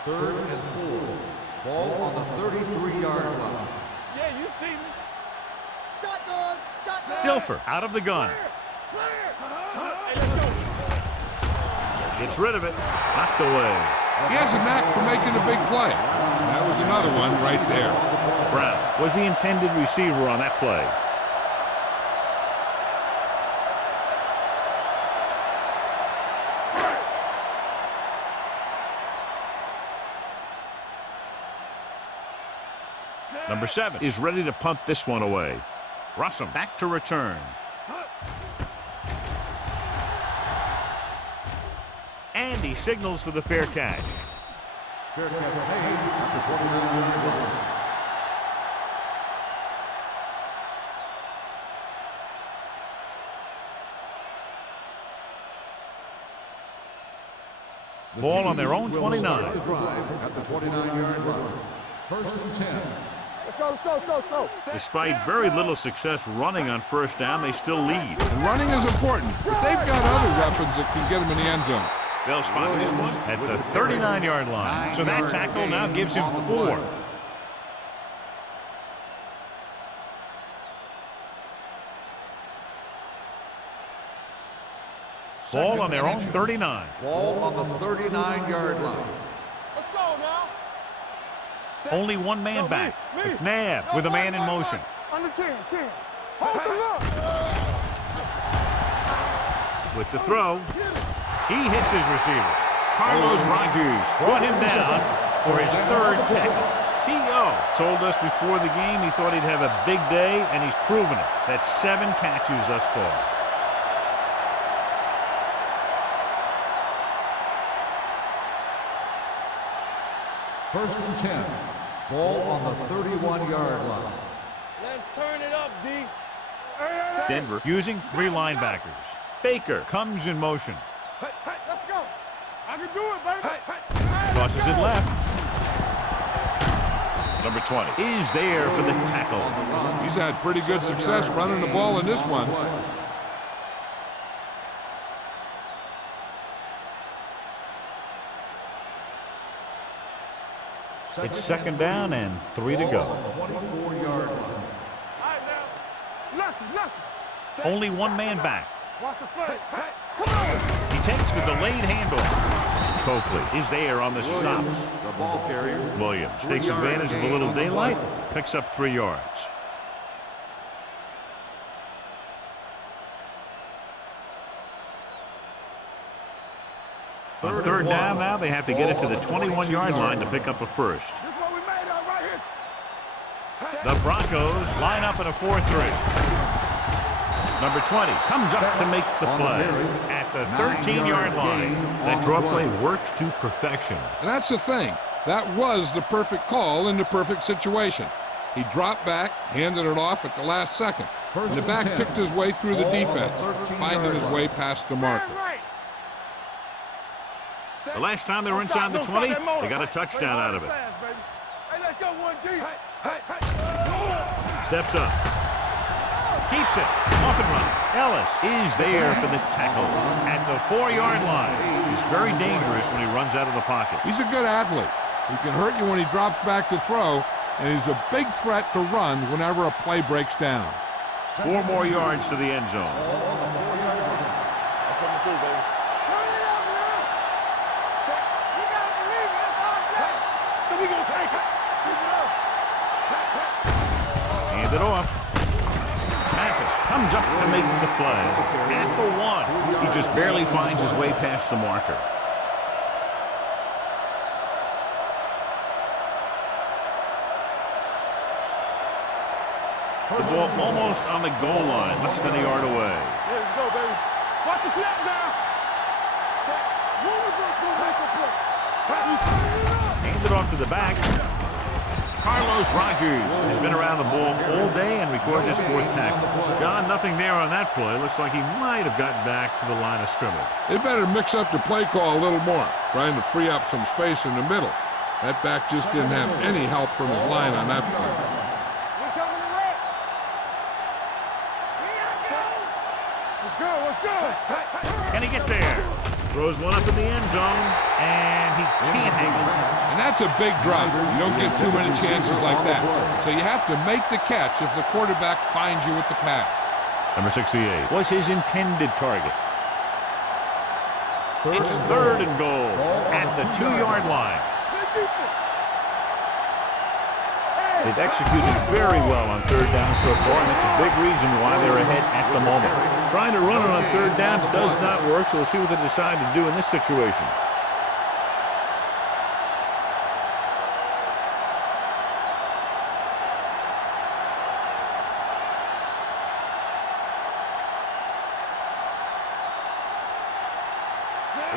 Third and 4. Ball on the 33-yard line. Yeah, you see me. Shotgun. Dilfer out of the gun. Hey, let's go. Gets rid of it. Knocked away. He has a knack for making a big play. That was another one right there. Brown was the intended receiver on that play. Number 7 is ready to punt this one away. Russell back to return. And he signals for the fair catch. Fair catch made at the 29-yard line. Ball on their own 29. The drive at the 29-yard line. 1st and 10. Let's go. Despite very little success running on 1st down, they still lead. And running is important, but they've got other weapons that can get them in the end zone. They'll spot this one at the 39-yard line. So that tackle now gives him 4. Ball on their own 39. Ball on the 39-yard line. Let's go now. Only one man back. McNabb with a man in motion. Under 10. Hold the look. With the throw, he hits his receiver. Carlos Rogers brought him down for his 3rd tackle. T.O. told us before the game he thought he'd have a big day, and he's proven it. That's 7 catches thus far. First and 10. Ball on the 31-yard line. Let's turn it up, D. Denver using 3 linebackers. Baker comes in motion. Let's go. I can do it, baby. Crosses it left. Number 20 is there for the tackle. He's had pretty good success running the ball in this one. It's 2nd down and 3 to go. 24-yard line. All right, now. Lucky. Only one man back. Watch the play. Come on. He takes the delayed handoff. Copley is there on the stop. The ball carrier. Williams takes advantage of a little daylight, picks up 3 yards. On third down now, they have to get it to the 21-yard line to pick up a first. This is what we made on right here. The Broncos line up in a 4-3. Number 20 comes up to make the play at the 13-yard line. That draw play works to perfection. And that's the thing. That was the perfect call in the perfect situation. He dropped back, handed it off at the last second. And the back picked his way through the defense, finding his way past the marker. The last time they were inside the 20, they got a touchdown out of it. Hey, let's go 1G. Steps up. Keeps it. Off and run. Ellis is there for the tackle at the 4-yard line. He's very dangerous when he runs out of the pocket. He's a good athlete. He can hurt you when he drops back to throw, and he's a big threat to run whenever a play breaks down. 4 more yards to the end zone. So we gonna take it. Hand it off. Mathis comes up to make the play at the 1. He just barely finds his way past the marker. The ball almost on the goal line, less than a yard away. Here we go, baby. Watch the snap now. Hands it off to the back. Carlos Rogers has been around the ball all day and records his 4th tackle. John, nothing there on that play. Looks like he might have gotten back to the line of scrimmage. They better mix up the play call a little more, trying to free up some space in the middle. That back just didn't have any help from his line on that play. Let's go. Can he get there? Throws one up in the end zone, and he can't hang on. And that's a big drop. You don't get too many chances like that. So you have to make the catch if the quarterback finds you with the pass. Number 68 was his intended target. It's 3rd and goal at the 2-yard line. They've executed very well on 3rd down so far, and it's a big reason why they're ahead at the moment. Trying to run it on 3rd down does not work, so we'll see what they decide to do in this situation.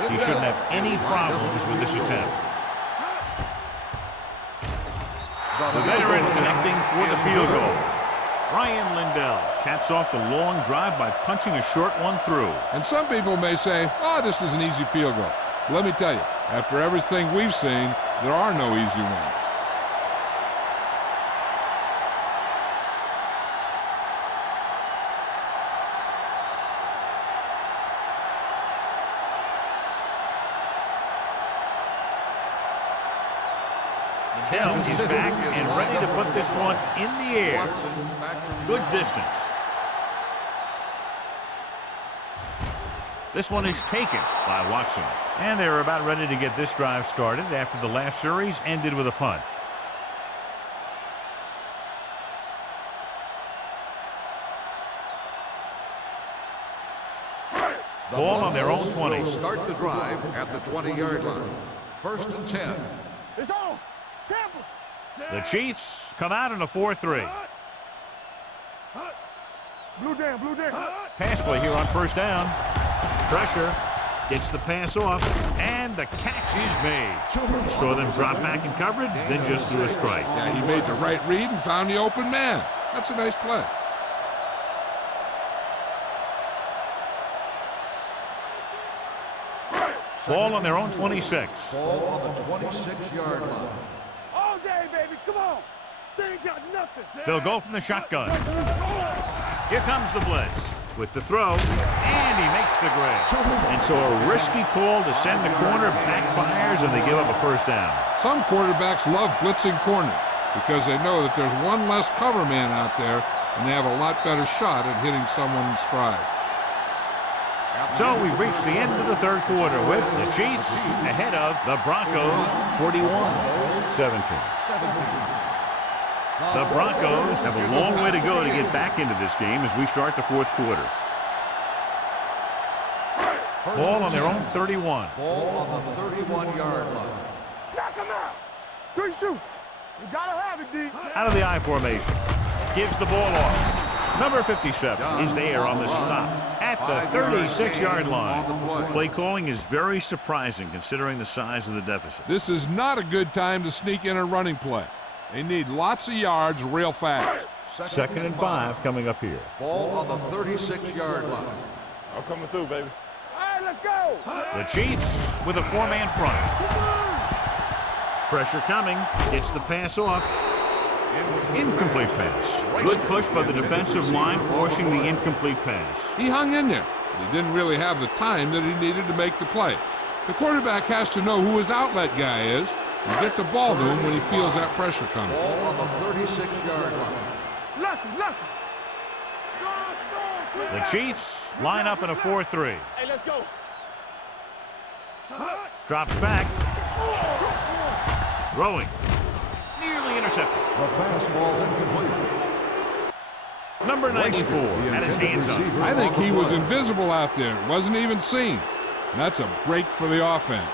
He shouldn't have any problems with this attempt. The veteran connecting for the field goal. Ryan Lindell caps off the long drive by punching a short one through. And some people may say, oh, this is an easy field goal. But let me tell you, after everything we've seen, there are no easy ones. Hill is back and ready to put this one in the air. Good distance. This one is taken by Watson. And they're about ready to get this drive started after the last series ended with a punt. Ball on their own 20. Start the drive at the 20-yard line. 1st and 10. It's on. The Chiefs come out in a 4-3. Blue down. Pass play here on 1st down. Pressure. Gets the pass off. And the catch is made. Saw them drop back in coverage, then just threw a strike. Yeah, he made the right read and found the open man. That's a nice play. Ball on their own 26. Ball on the 26-yard line. All day, baby. Come on. They ain't got nothing. They'll go from the shotgun. Here comes the blitz with the throw, and he makes the grab. And so a risky call to send the corner backfires, and they give up a 1st down. Some quarterbacks love blitzing corner because they know that there's one less cover man out there, and they have a lot better shot at hitting someone in stride. At So we've reached the end of the third quarter with the Chiefs ahead of the Broncos 41-17. The Broncos have a long way to go to get back into this game as we start the fourth quarter. Ball on their own 31. Ball on the 31-yard line. Knock him out. Good shoot. You gotta have it, D. Out of the I formation. Gives the ball off. Number 57 is there on the stop at the 36-yard line. Play calling is very surprising considering the size of the deficit. This is not a good time to sneak in a running play. They need lots of yards real fast. Second and 5 coming up here. Ball on the 36-yard line. I'm coming through, baby. All right, let's go. The Chiefs with a four-man front. Pressure coming. Gets the pass off. Incomplete pass. Good push by the defensive line, forcing the incomplete pass. He hung in there. He didn't really have the time that he needed to make the play. The quarterback has to know who his outlet guy is and get the ball to him when he feels that pressure coming. Ball on the 36-yard line. Lucky. The Chiefs line up in a 4-3. Hey, let's go. Drops back. Throwing. Nearly intercepted. The pass ball's incomplete. Number 94 had his hands up. I think he was invisible out there. Wasn't even seen. And that's a break for the offense.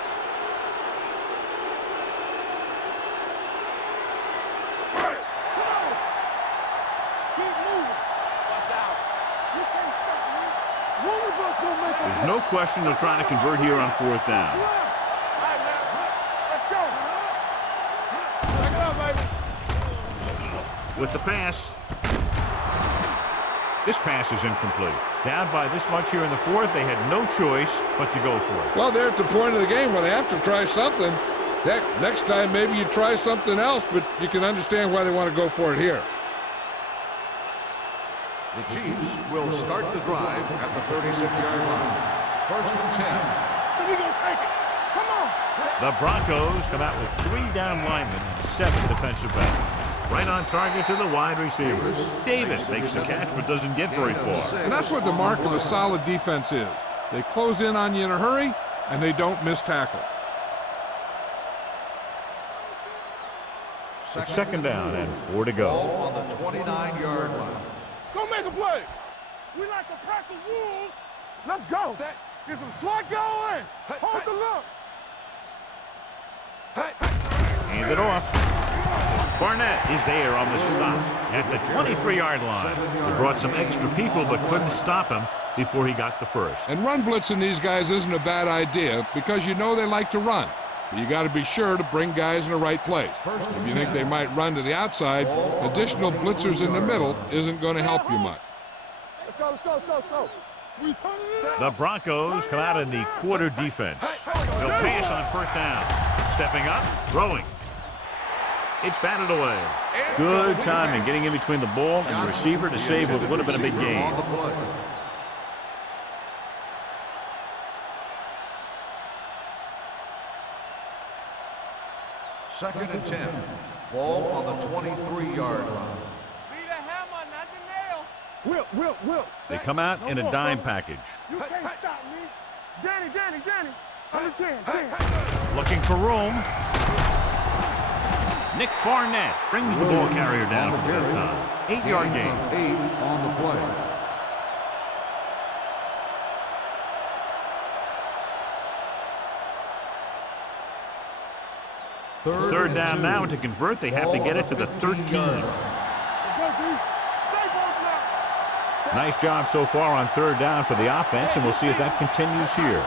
There's no question they're trying to convert here on fourth down. With the pass. This pass is incomplete. Down by this much here in the fourth, they had no choice but to go for it. Well, they're at the point of the game where they have to try something. Heck, next time maybe you try something else, but you can understand why they want to go for it here. The Chiefs will start the drive at the 36-yard line. First and 10. So we gonna take it. Come on. The Broncos come out with 3 down linemen and 7 defensive backs. Right on target to the wide receivers. Davis makes the catch but doesn't get very far. And that's what the mark of a solid defense is. They close in on you in a hurry, and they don't miss tackle. It's second down and 4 to go. Ball on the 29-yard line. Go make a play. We like a pack of wolves. Let's go. Get some slot going. Hold the look. Hand it off. Barnett is there on the stop at the 23-yard line. They brought some extra people but couldn't stop him before he got the first. And run blitzing these guys isn't a bad idea because you know they like to run. But you got to be sure to bring guys in the right place. If you think they might run to the outside, additional blitzers in the middle isn't going to help you much. Let's go. We turning it. The Broncos come out in the quarter defense. They'll pass on first down. Stepping up, throwing. It's batted away. Good timing getting in between the ball and the receiver to save what would have been a big gain. Second and 10. Ball on the 23-yard line. Be the hammer, not the nail. Will. They come out in a dime package. You can't stop me. Danny. On the 10. Looking for room. Nick Barnett brings the ball carrier down for the time. 8-yard gain. 8 on the play. It's third down now, and to convert, they have to get it to the 13. Nice job so far on third down for the offense, and we'll see if that continues here.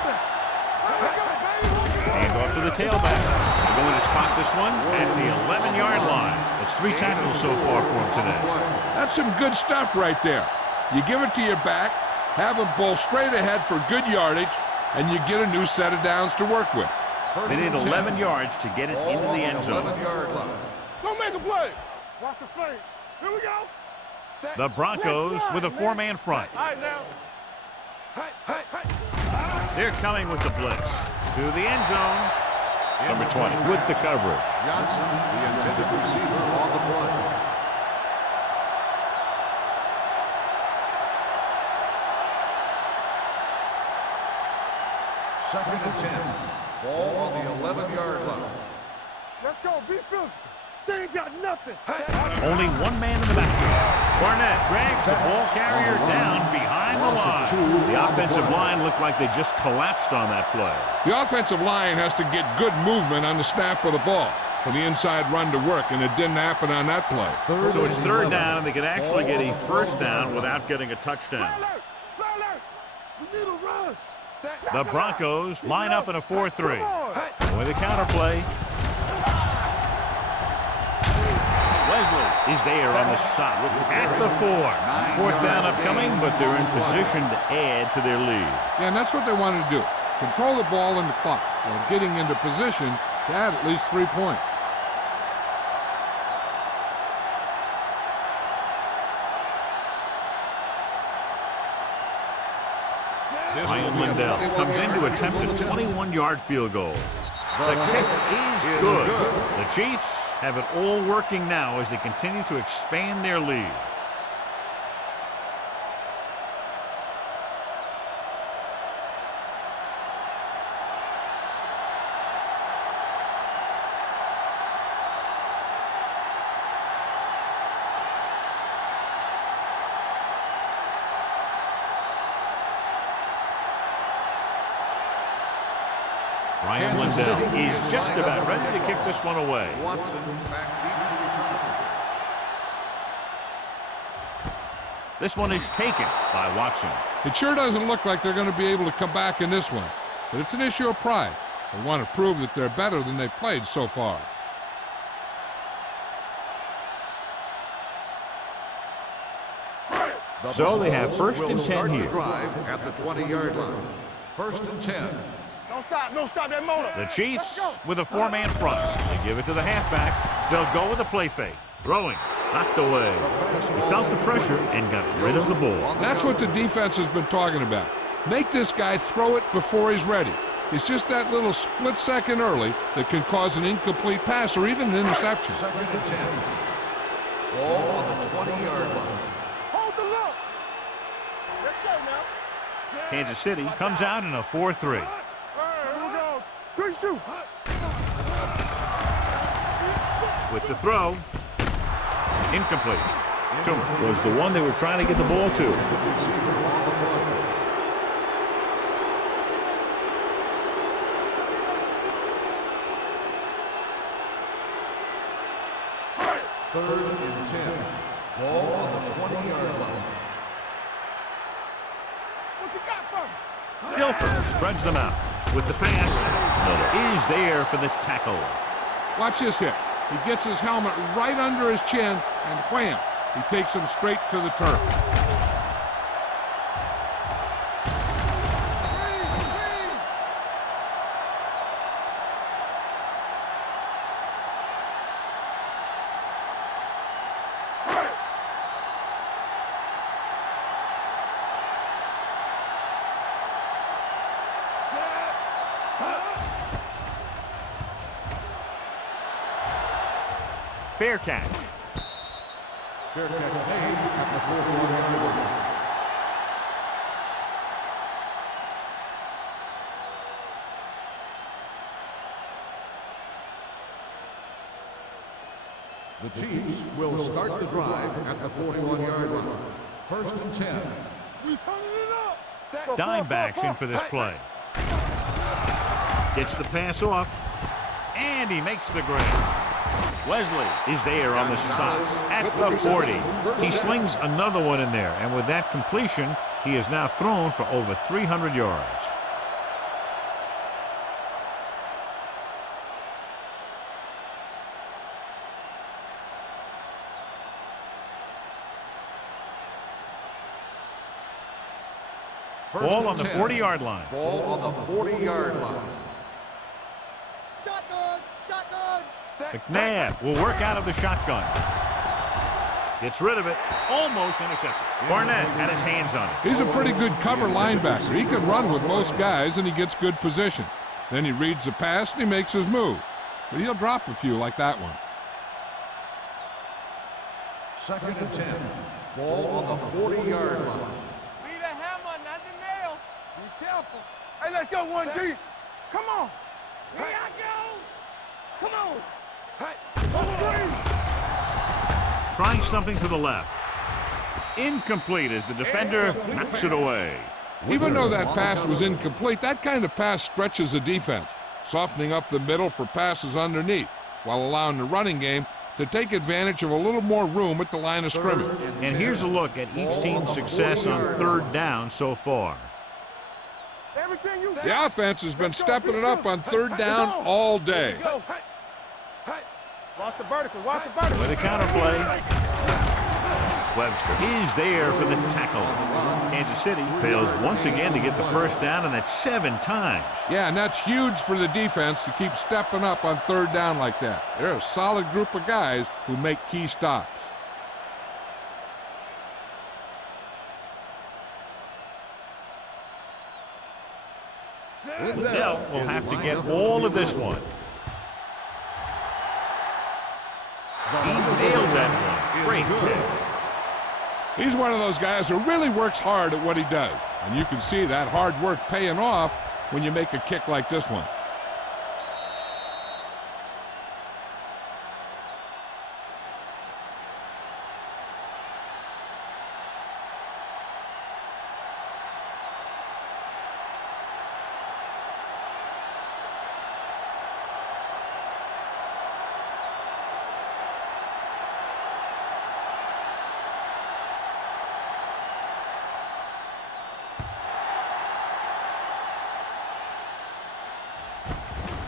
Hand off to the tailback. They're going to spot this one at the 11-yard line. It's 3 tackles so far for him today. That's some good stuff right there. You give it to your back, have him pull straight ahead for good yardage, and you get a new set of downs to work with. They need 11 yards to get it into the end zone. Go make a play. Watch the play. Here we go. The Broncos with a 4-man front. All right, now. They're coming with the blitz. To the end zone. Number 20 with the coverage. Johnson, the intended receiver on the play. Second and 10. Ball on the 11-yard line. Let's go. Be physical. They ain't got nothing. Only one man in the backfield. Barnett drags the ball carrier down behind the line. The offensive line looked like they just collapsed on that play. The offensive line has to get good movement on the snap of the ball for the inside run to work, and it didn't happen on that play. So it's third down, and they can actually get a first down without getting a touchdown. We need a rush. The Broncos line up in a 4-3. With a counter play. Wesley is there on the stop at the 4. Fourth down upcoming, but they're in position to add to their lead. Yeah, and that's what they wanted to do. Control the ball and the clock while getting into position to add at least 3 points. Ryan Lindell comes in to attempt a 21-yard field goal. The kick is good. The Chiefs have it all working now as they continue to expand their lead. Ryan Lindell is just about ready to kick this one away. Watson back deep to return. This one is taken by Watson. It sure doesn't look like they're going to be able to come back in this one, but it's an issue of pride. They want to prove that they're better than they've played so far. So they have first and 10 here. Drive at the 20-yard line. First and 10. Don't stop that motor. The Chiefs with a 4-man front. They give it to the halfback. They'll go with a play fake. Throwing. Knocked away. He felt the pressure and got rid of the ball. That's what the defense has been talking about. Make this guy throw it before he's ready. It's just that little split second early that can cause an incomplete pass or even an interception. Second and 10. Ball on the 20-yard line. Hold the look. Let's go now. Kansas City comes out in a 4-3. Good shoot. With the throw. Incomplete. Toomer was the one they were trying to get the ball to. Third and 10. Ball on the 20-yard line. What you got for me? Dilfer spreads them out. With the pass, Miller is there for the tackle. Watch this hit. He gets his helmet right under his chin, and wham, he takes him straight to the turf. Fair catch. Fair catch made at the 41-yard line. The Chiefs will start the drive at the 41-yard line. First and 10. We turning it up. Dimebacks in for this play. Gets the pass off. And he makes the grab. Wesley is there on the stop at the 40. He slings another one in there, and with that completion, he has now thrown for over 300 yards. Ball on the 40-yard line. Ball on the 40-yard line. Shotgun. Shotgun. McNabb will work out of the shotgun. Gets rid of it. Almost intercepted. Barnett had his hands on it. He's a pretty good cover linebacker. He can run with most guys, and he gets good position. Then he reads the pass, and he makes his move. But he'll drop a few like that one. Second and 10. Ball on the 40-yard line. Be the hammer, not the nail. Be careful. Hey, Hey, let's go, 1D. Come on. Here I go. Come on. Trying something to the left. Incomplete as the defender knocks it away. Even though that pass was incomplete, that kind of pass stretches the defense, softening up the middle for passes underneath, while allowing the running game to take advantage of a little more room at the line of scrimmage. And here's a look at each team's success on third down so far. The offense has been stepping it up on third down all day. Watch the vertical, watch the vertical. With a counter play, Webster is there for the tackle. Kansas City fails once again to get the first down, and that's 7 times. Yeah, and that's huge for the defense to keep stepping up on third down like that. They're a solid group of guys who make key stops. Liddell will have to get all of this one. He nailed that one. Great kick. He's one of those guys who really works hard at what he does. And you can see that hard work paying off when you make a kick like this one.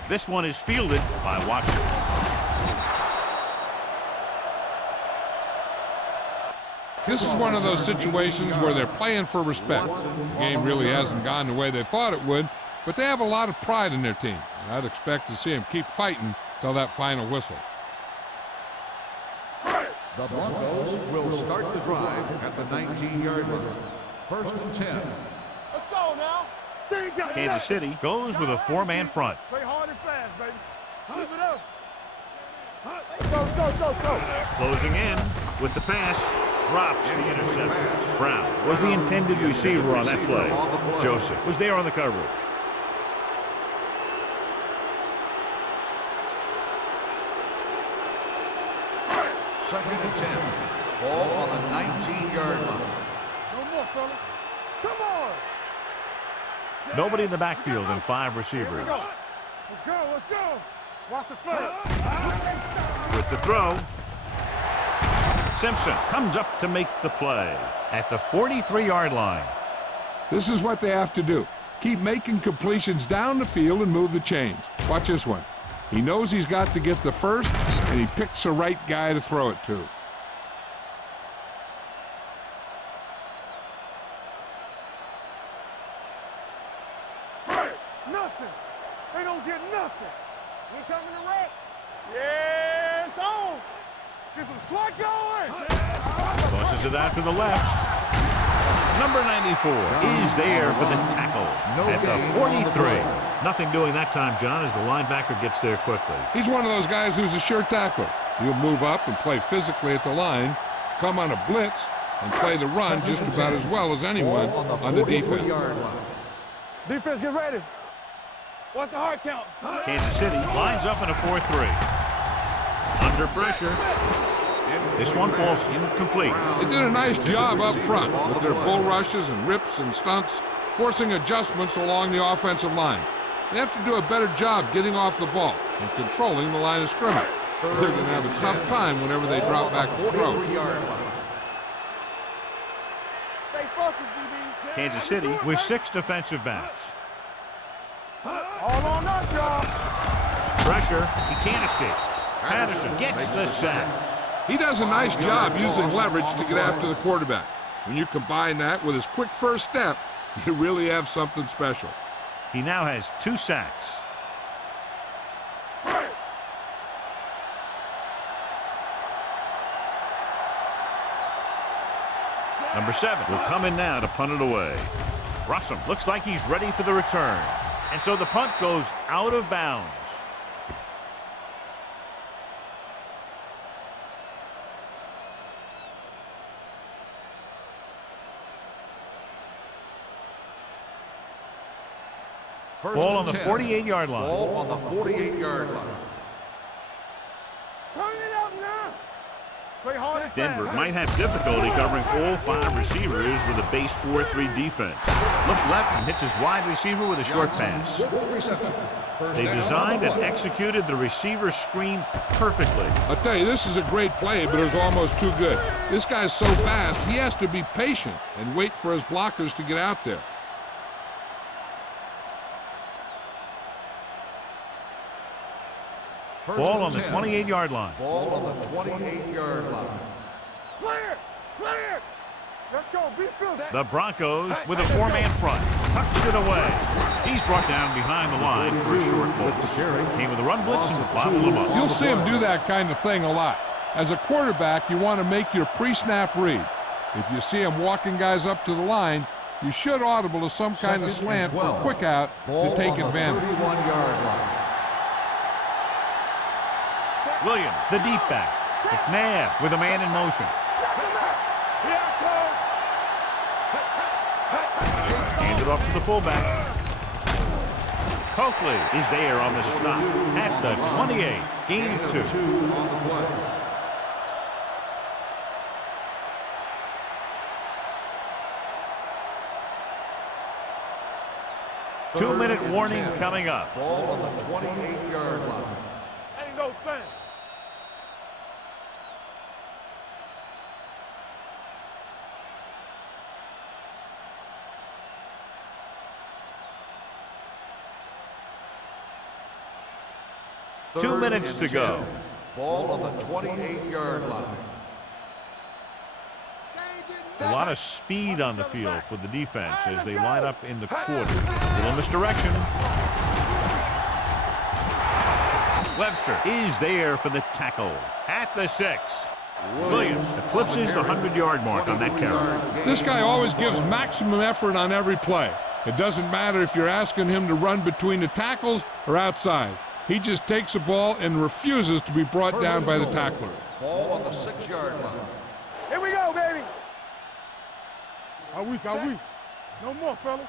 This one is fielded by Watson. This is one of those situations where they're playing for respect. The game really hasn't gone the way they thought it would, but they have a lot of pride in their team. And I'd expect to see them keep fighting till that final whistle. The Broncos will start the drive at the 19-yard line. 1st and 10. Let's go now. Kansas City goes with a 4-man front. Play hard and fast, baby. Keep it up. Go. Closing in with the pass. Drops the interception. Brown was the intended receiver on that play. Joseph was there on the coverage. Second and 10. Ball on the 19-yard line. No more, fella. Come on. Nobody in the backfield and 5 receivers. Let's go. Watch the foot. With the throw, Simpson comes up to make the play at the 43-yard line. This is what they have to do. Keep making completions down the field and move the chains. Watch this one. He knows he's got to get the first, and he picks the right guy to throw it to. Nothing. They don't get nothing. We coming to wreck. Yeah, it's on. Get some slot going. Tosses it out to the left. Number 94 is there for the tackle at the 43. Nothing doing that time, John, as the linebacker gets there quickly. He's one of those guys who's a sure tackler. He'll move up and play physically at the line, come on a blitz, and play the run just about as well as anyone on the defense. Defense, get ready. Watch the hard count. Kansas City lines up in a 4-3. Under pressure. This one falls incomplete. They did a nice job up front with their bull rushes and rips and stunts, forcing adjustments along the offensive line. They have to do a better job getting off the ball and controlling the line of scrimmage. They're going to have a tough time whenever they drop back to throw. Stay focused, DB. Kansas City with 6 defensive backs. All on us, y'all. Pressure. He can't escape. Patterson gets the sack. He does a nice job using leverage to get after the quarterback. When you combine that with his quick first step, you really have something special. He now has 2 sacks. Number 7 will come in now to punt it away. Rossum looks like he's ready for the return. And so the punt goes out of bounds. Ball on the 48-yard line. Ball on the 48-yard line. Turn it up now. Play hard and Denver fast. might have difficulty covering all 5 receivers with a base 4-3 defense. Look left and hits his wide receiver with a short pass. Reception. They designed and executed the receiver screen perfectly. I'll tell you, this is a great play, but it was almost too good. This guy's so fast, he has to be patient and wait for his blockers to get out there. Ball on the 28-yard line. Ball on the 28-yard line. Clear! Clear! Let's go. Be filled. The Broncos with a 4-man front. Tucks it away. He's brought down behind the line for a short loss. Came with a run blitz and bottled him up. You'll see him do that kind of thing a lot. As a quarterback, you want to make your pre-snap read. If you see him walking guys up to the line, you should audible to some kind of slant or quick out to take advantage. 31-yard line. Williams, the deep back. McNabb with a man in motion. Hand it off to the fullback. Coakley is there on the stop at the 28. Gain of 2. On the play. Two-minute warning coming up. Ball on the 28-yard line. Ain't no thing. Two minutes to go. Ball on the 28-yard line. A lot of speed on the field for the defense as they line up in the quarter. A little misdirection. Webster is there for the tackle at the 6. Williams eclipses the 100-yard mark on that carry. This guy always gives maximum effort on every play. It doesn't matter if you're asking him to run between the tackles or outside. He just takes the ball and refuses to be brought down by the tackler. Ball on the 6-yard line. Here we go, baby. Are we? No more, fellas.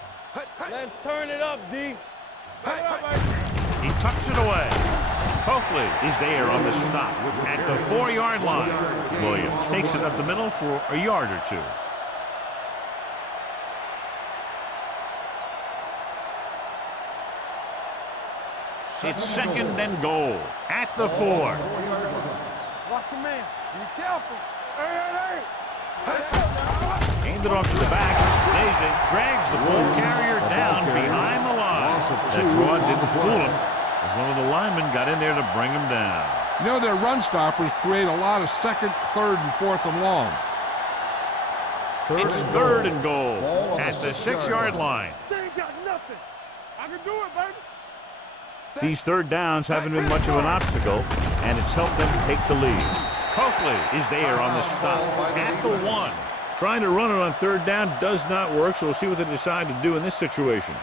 Let's turn it up, D. Turn it up, baby. He tucks it away. Coakley is there on the stop at the 4-yard line. Williams takes it up the middle for a yard or 2. It's 2nd and goal at the 4. Watch your man. Be careful. Hey. Hand it off to the back. Daisy drags the ball carrier down behind the line. That draw didn't fool him as one of the linemen got in there to bring him down. You know, their run stoppers create a lot of 2nd, 3rd, and 4th and long. It's 3rd and goal at the 6-yard line. They ain't got nothing. I can do it, baby. These 3rd downs haven't been much of an obstacle, and it's helped them take the lead. Coakley is there on the stop at the 1. Trying to run it on 3rd down does not work, so we'll see what they decide to do in this situation.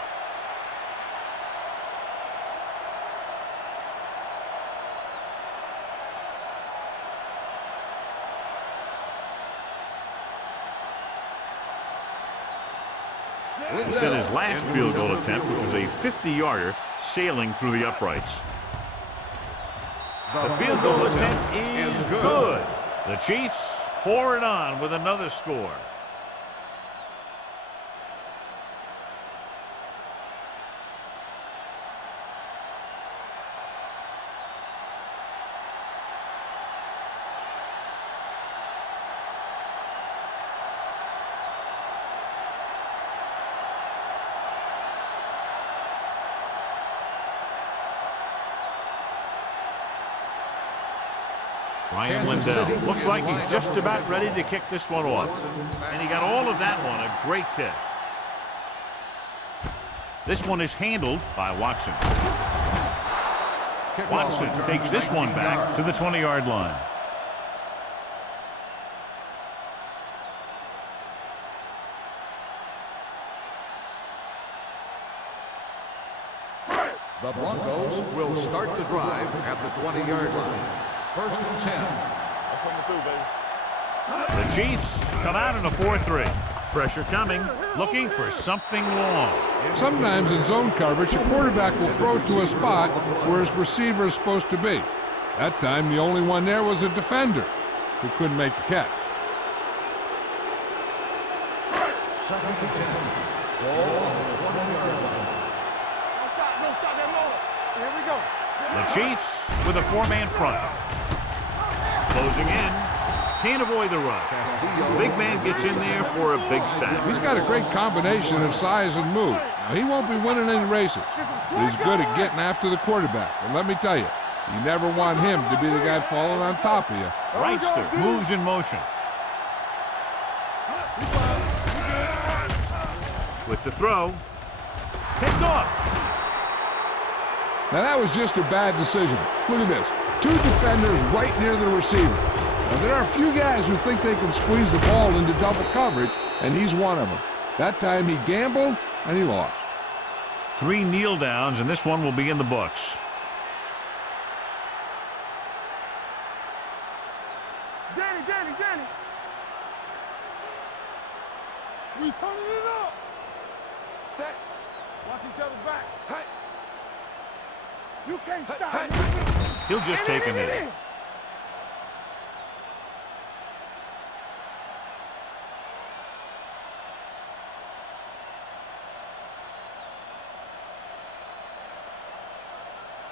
He sent his last field goal attempt, which was a 50-yarder, sailing through the uprights. The field goal attempt is good. The Chiefs pour it on with another score. Ryan Lindell looks like he's just about ready to kick this one off. And he got all of that one, a great kick. This one is handled by Watson. Watson takes this one back to the 20-yard line. The Broncos will start the drive at the 20-yard line. 1st and 10. The Chiefs come out in a 4-3. Pressure coming, looking for something long. Sometimes in zone coverage, a quarterback will throw to a spot where his receiver is supposed to be. That time, the only one there was a defender who couldn't make the catch. Second and 10. Ball on the 20-yard line. Don't stop that motor. Here we go. The Chiefs with a 4-man front. Closing in. Can't avoid the rush. Big man gets in there for a big sack. He's got a great combination of size and move. Now, he won't be winning any races, but he's good at getting after the quarterback. And let me tell you, you never want him to be the guy falling on top of you. Wrightster moves in motion. With the throw. Picked off. Now, that was just a bad decision. Look at this. 2 defenders right near the receiver. Now, there are a few guys who think they can squeeze the ball into double coverage, and he's one of them. That time he gambled, and he lost. 3 kneel downs, and this one will be in the books. Danny. We turning it up. Set. Watch each other's back. Hey. You can't stop. He'll just take a knee.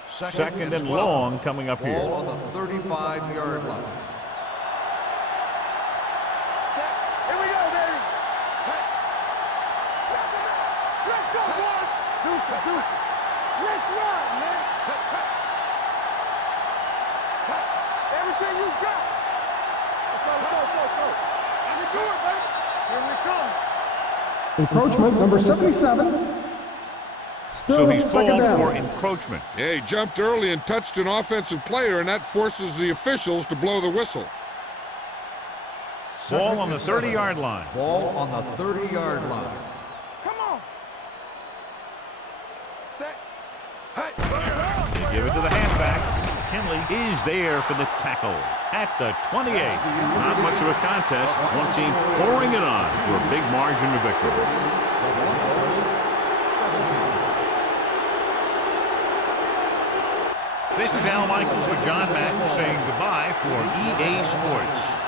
Second and long coming up here. Ball on the 35-yard line. Here we go, baby. Hey. Let's go, boys. Deuce. Let's run, man. Everything you got. Let's go. I can do it, baby. Here we come. Encroachment number 77. Still So he's second called down. for encroachment. Yeah, he jumped early and touched an offensive player, and that forces the officials to blow the whistle. Ball on the 30-yard line. Ball on the 30-yard line. Come on. Set. They give it to the halfback. Kinley is there for the tackle at the 28. Not much of a contest. One team pouring it on for a big margin of victory. This is Al Michaels with John Madden saying goodbye for EA Sports.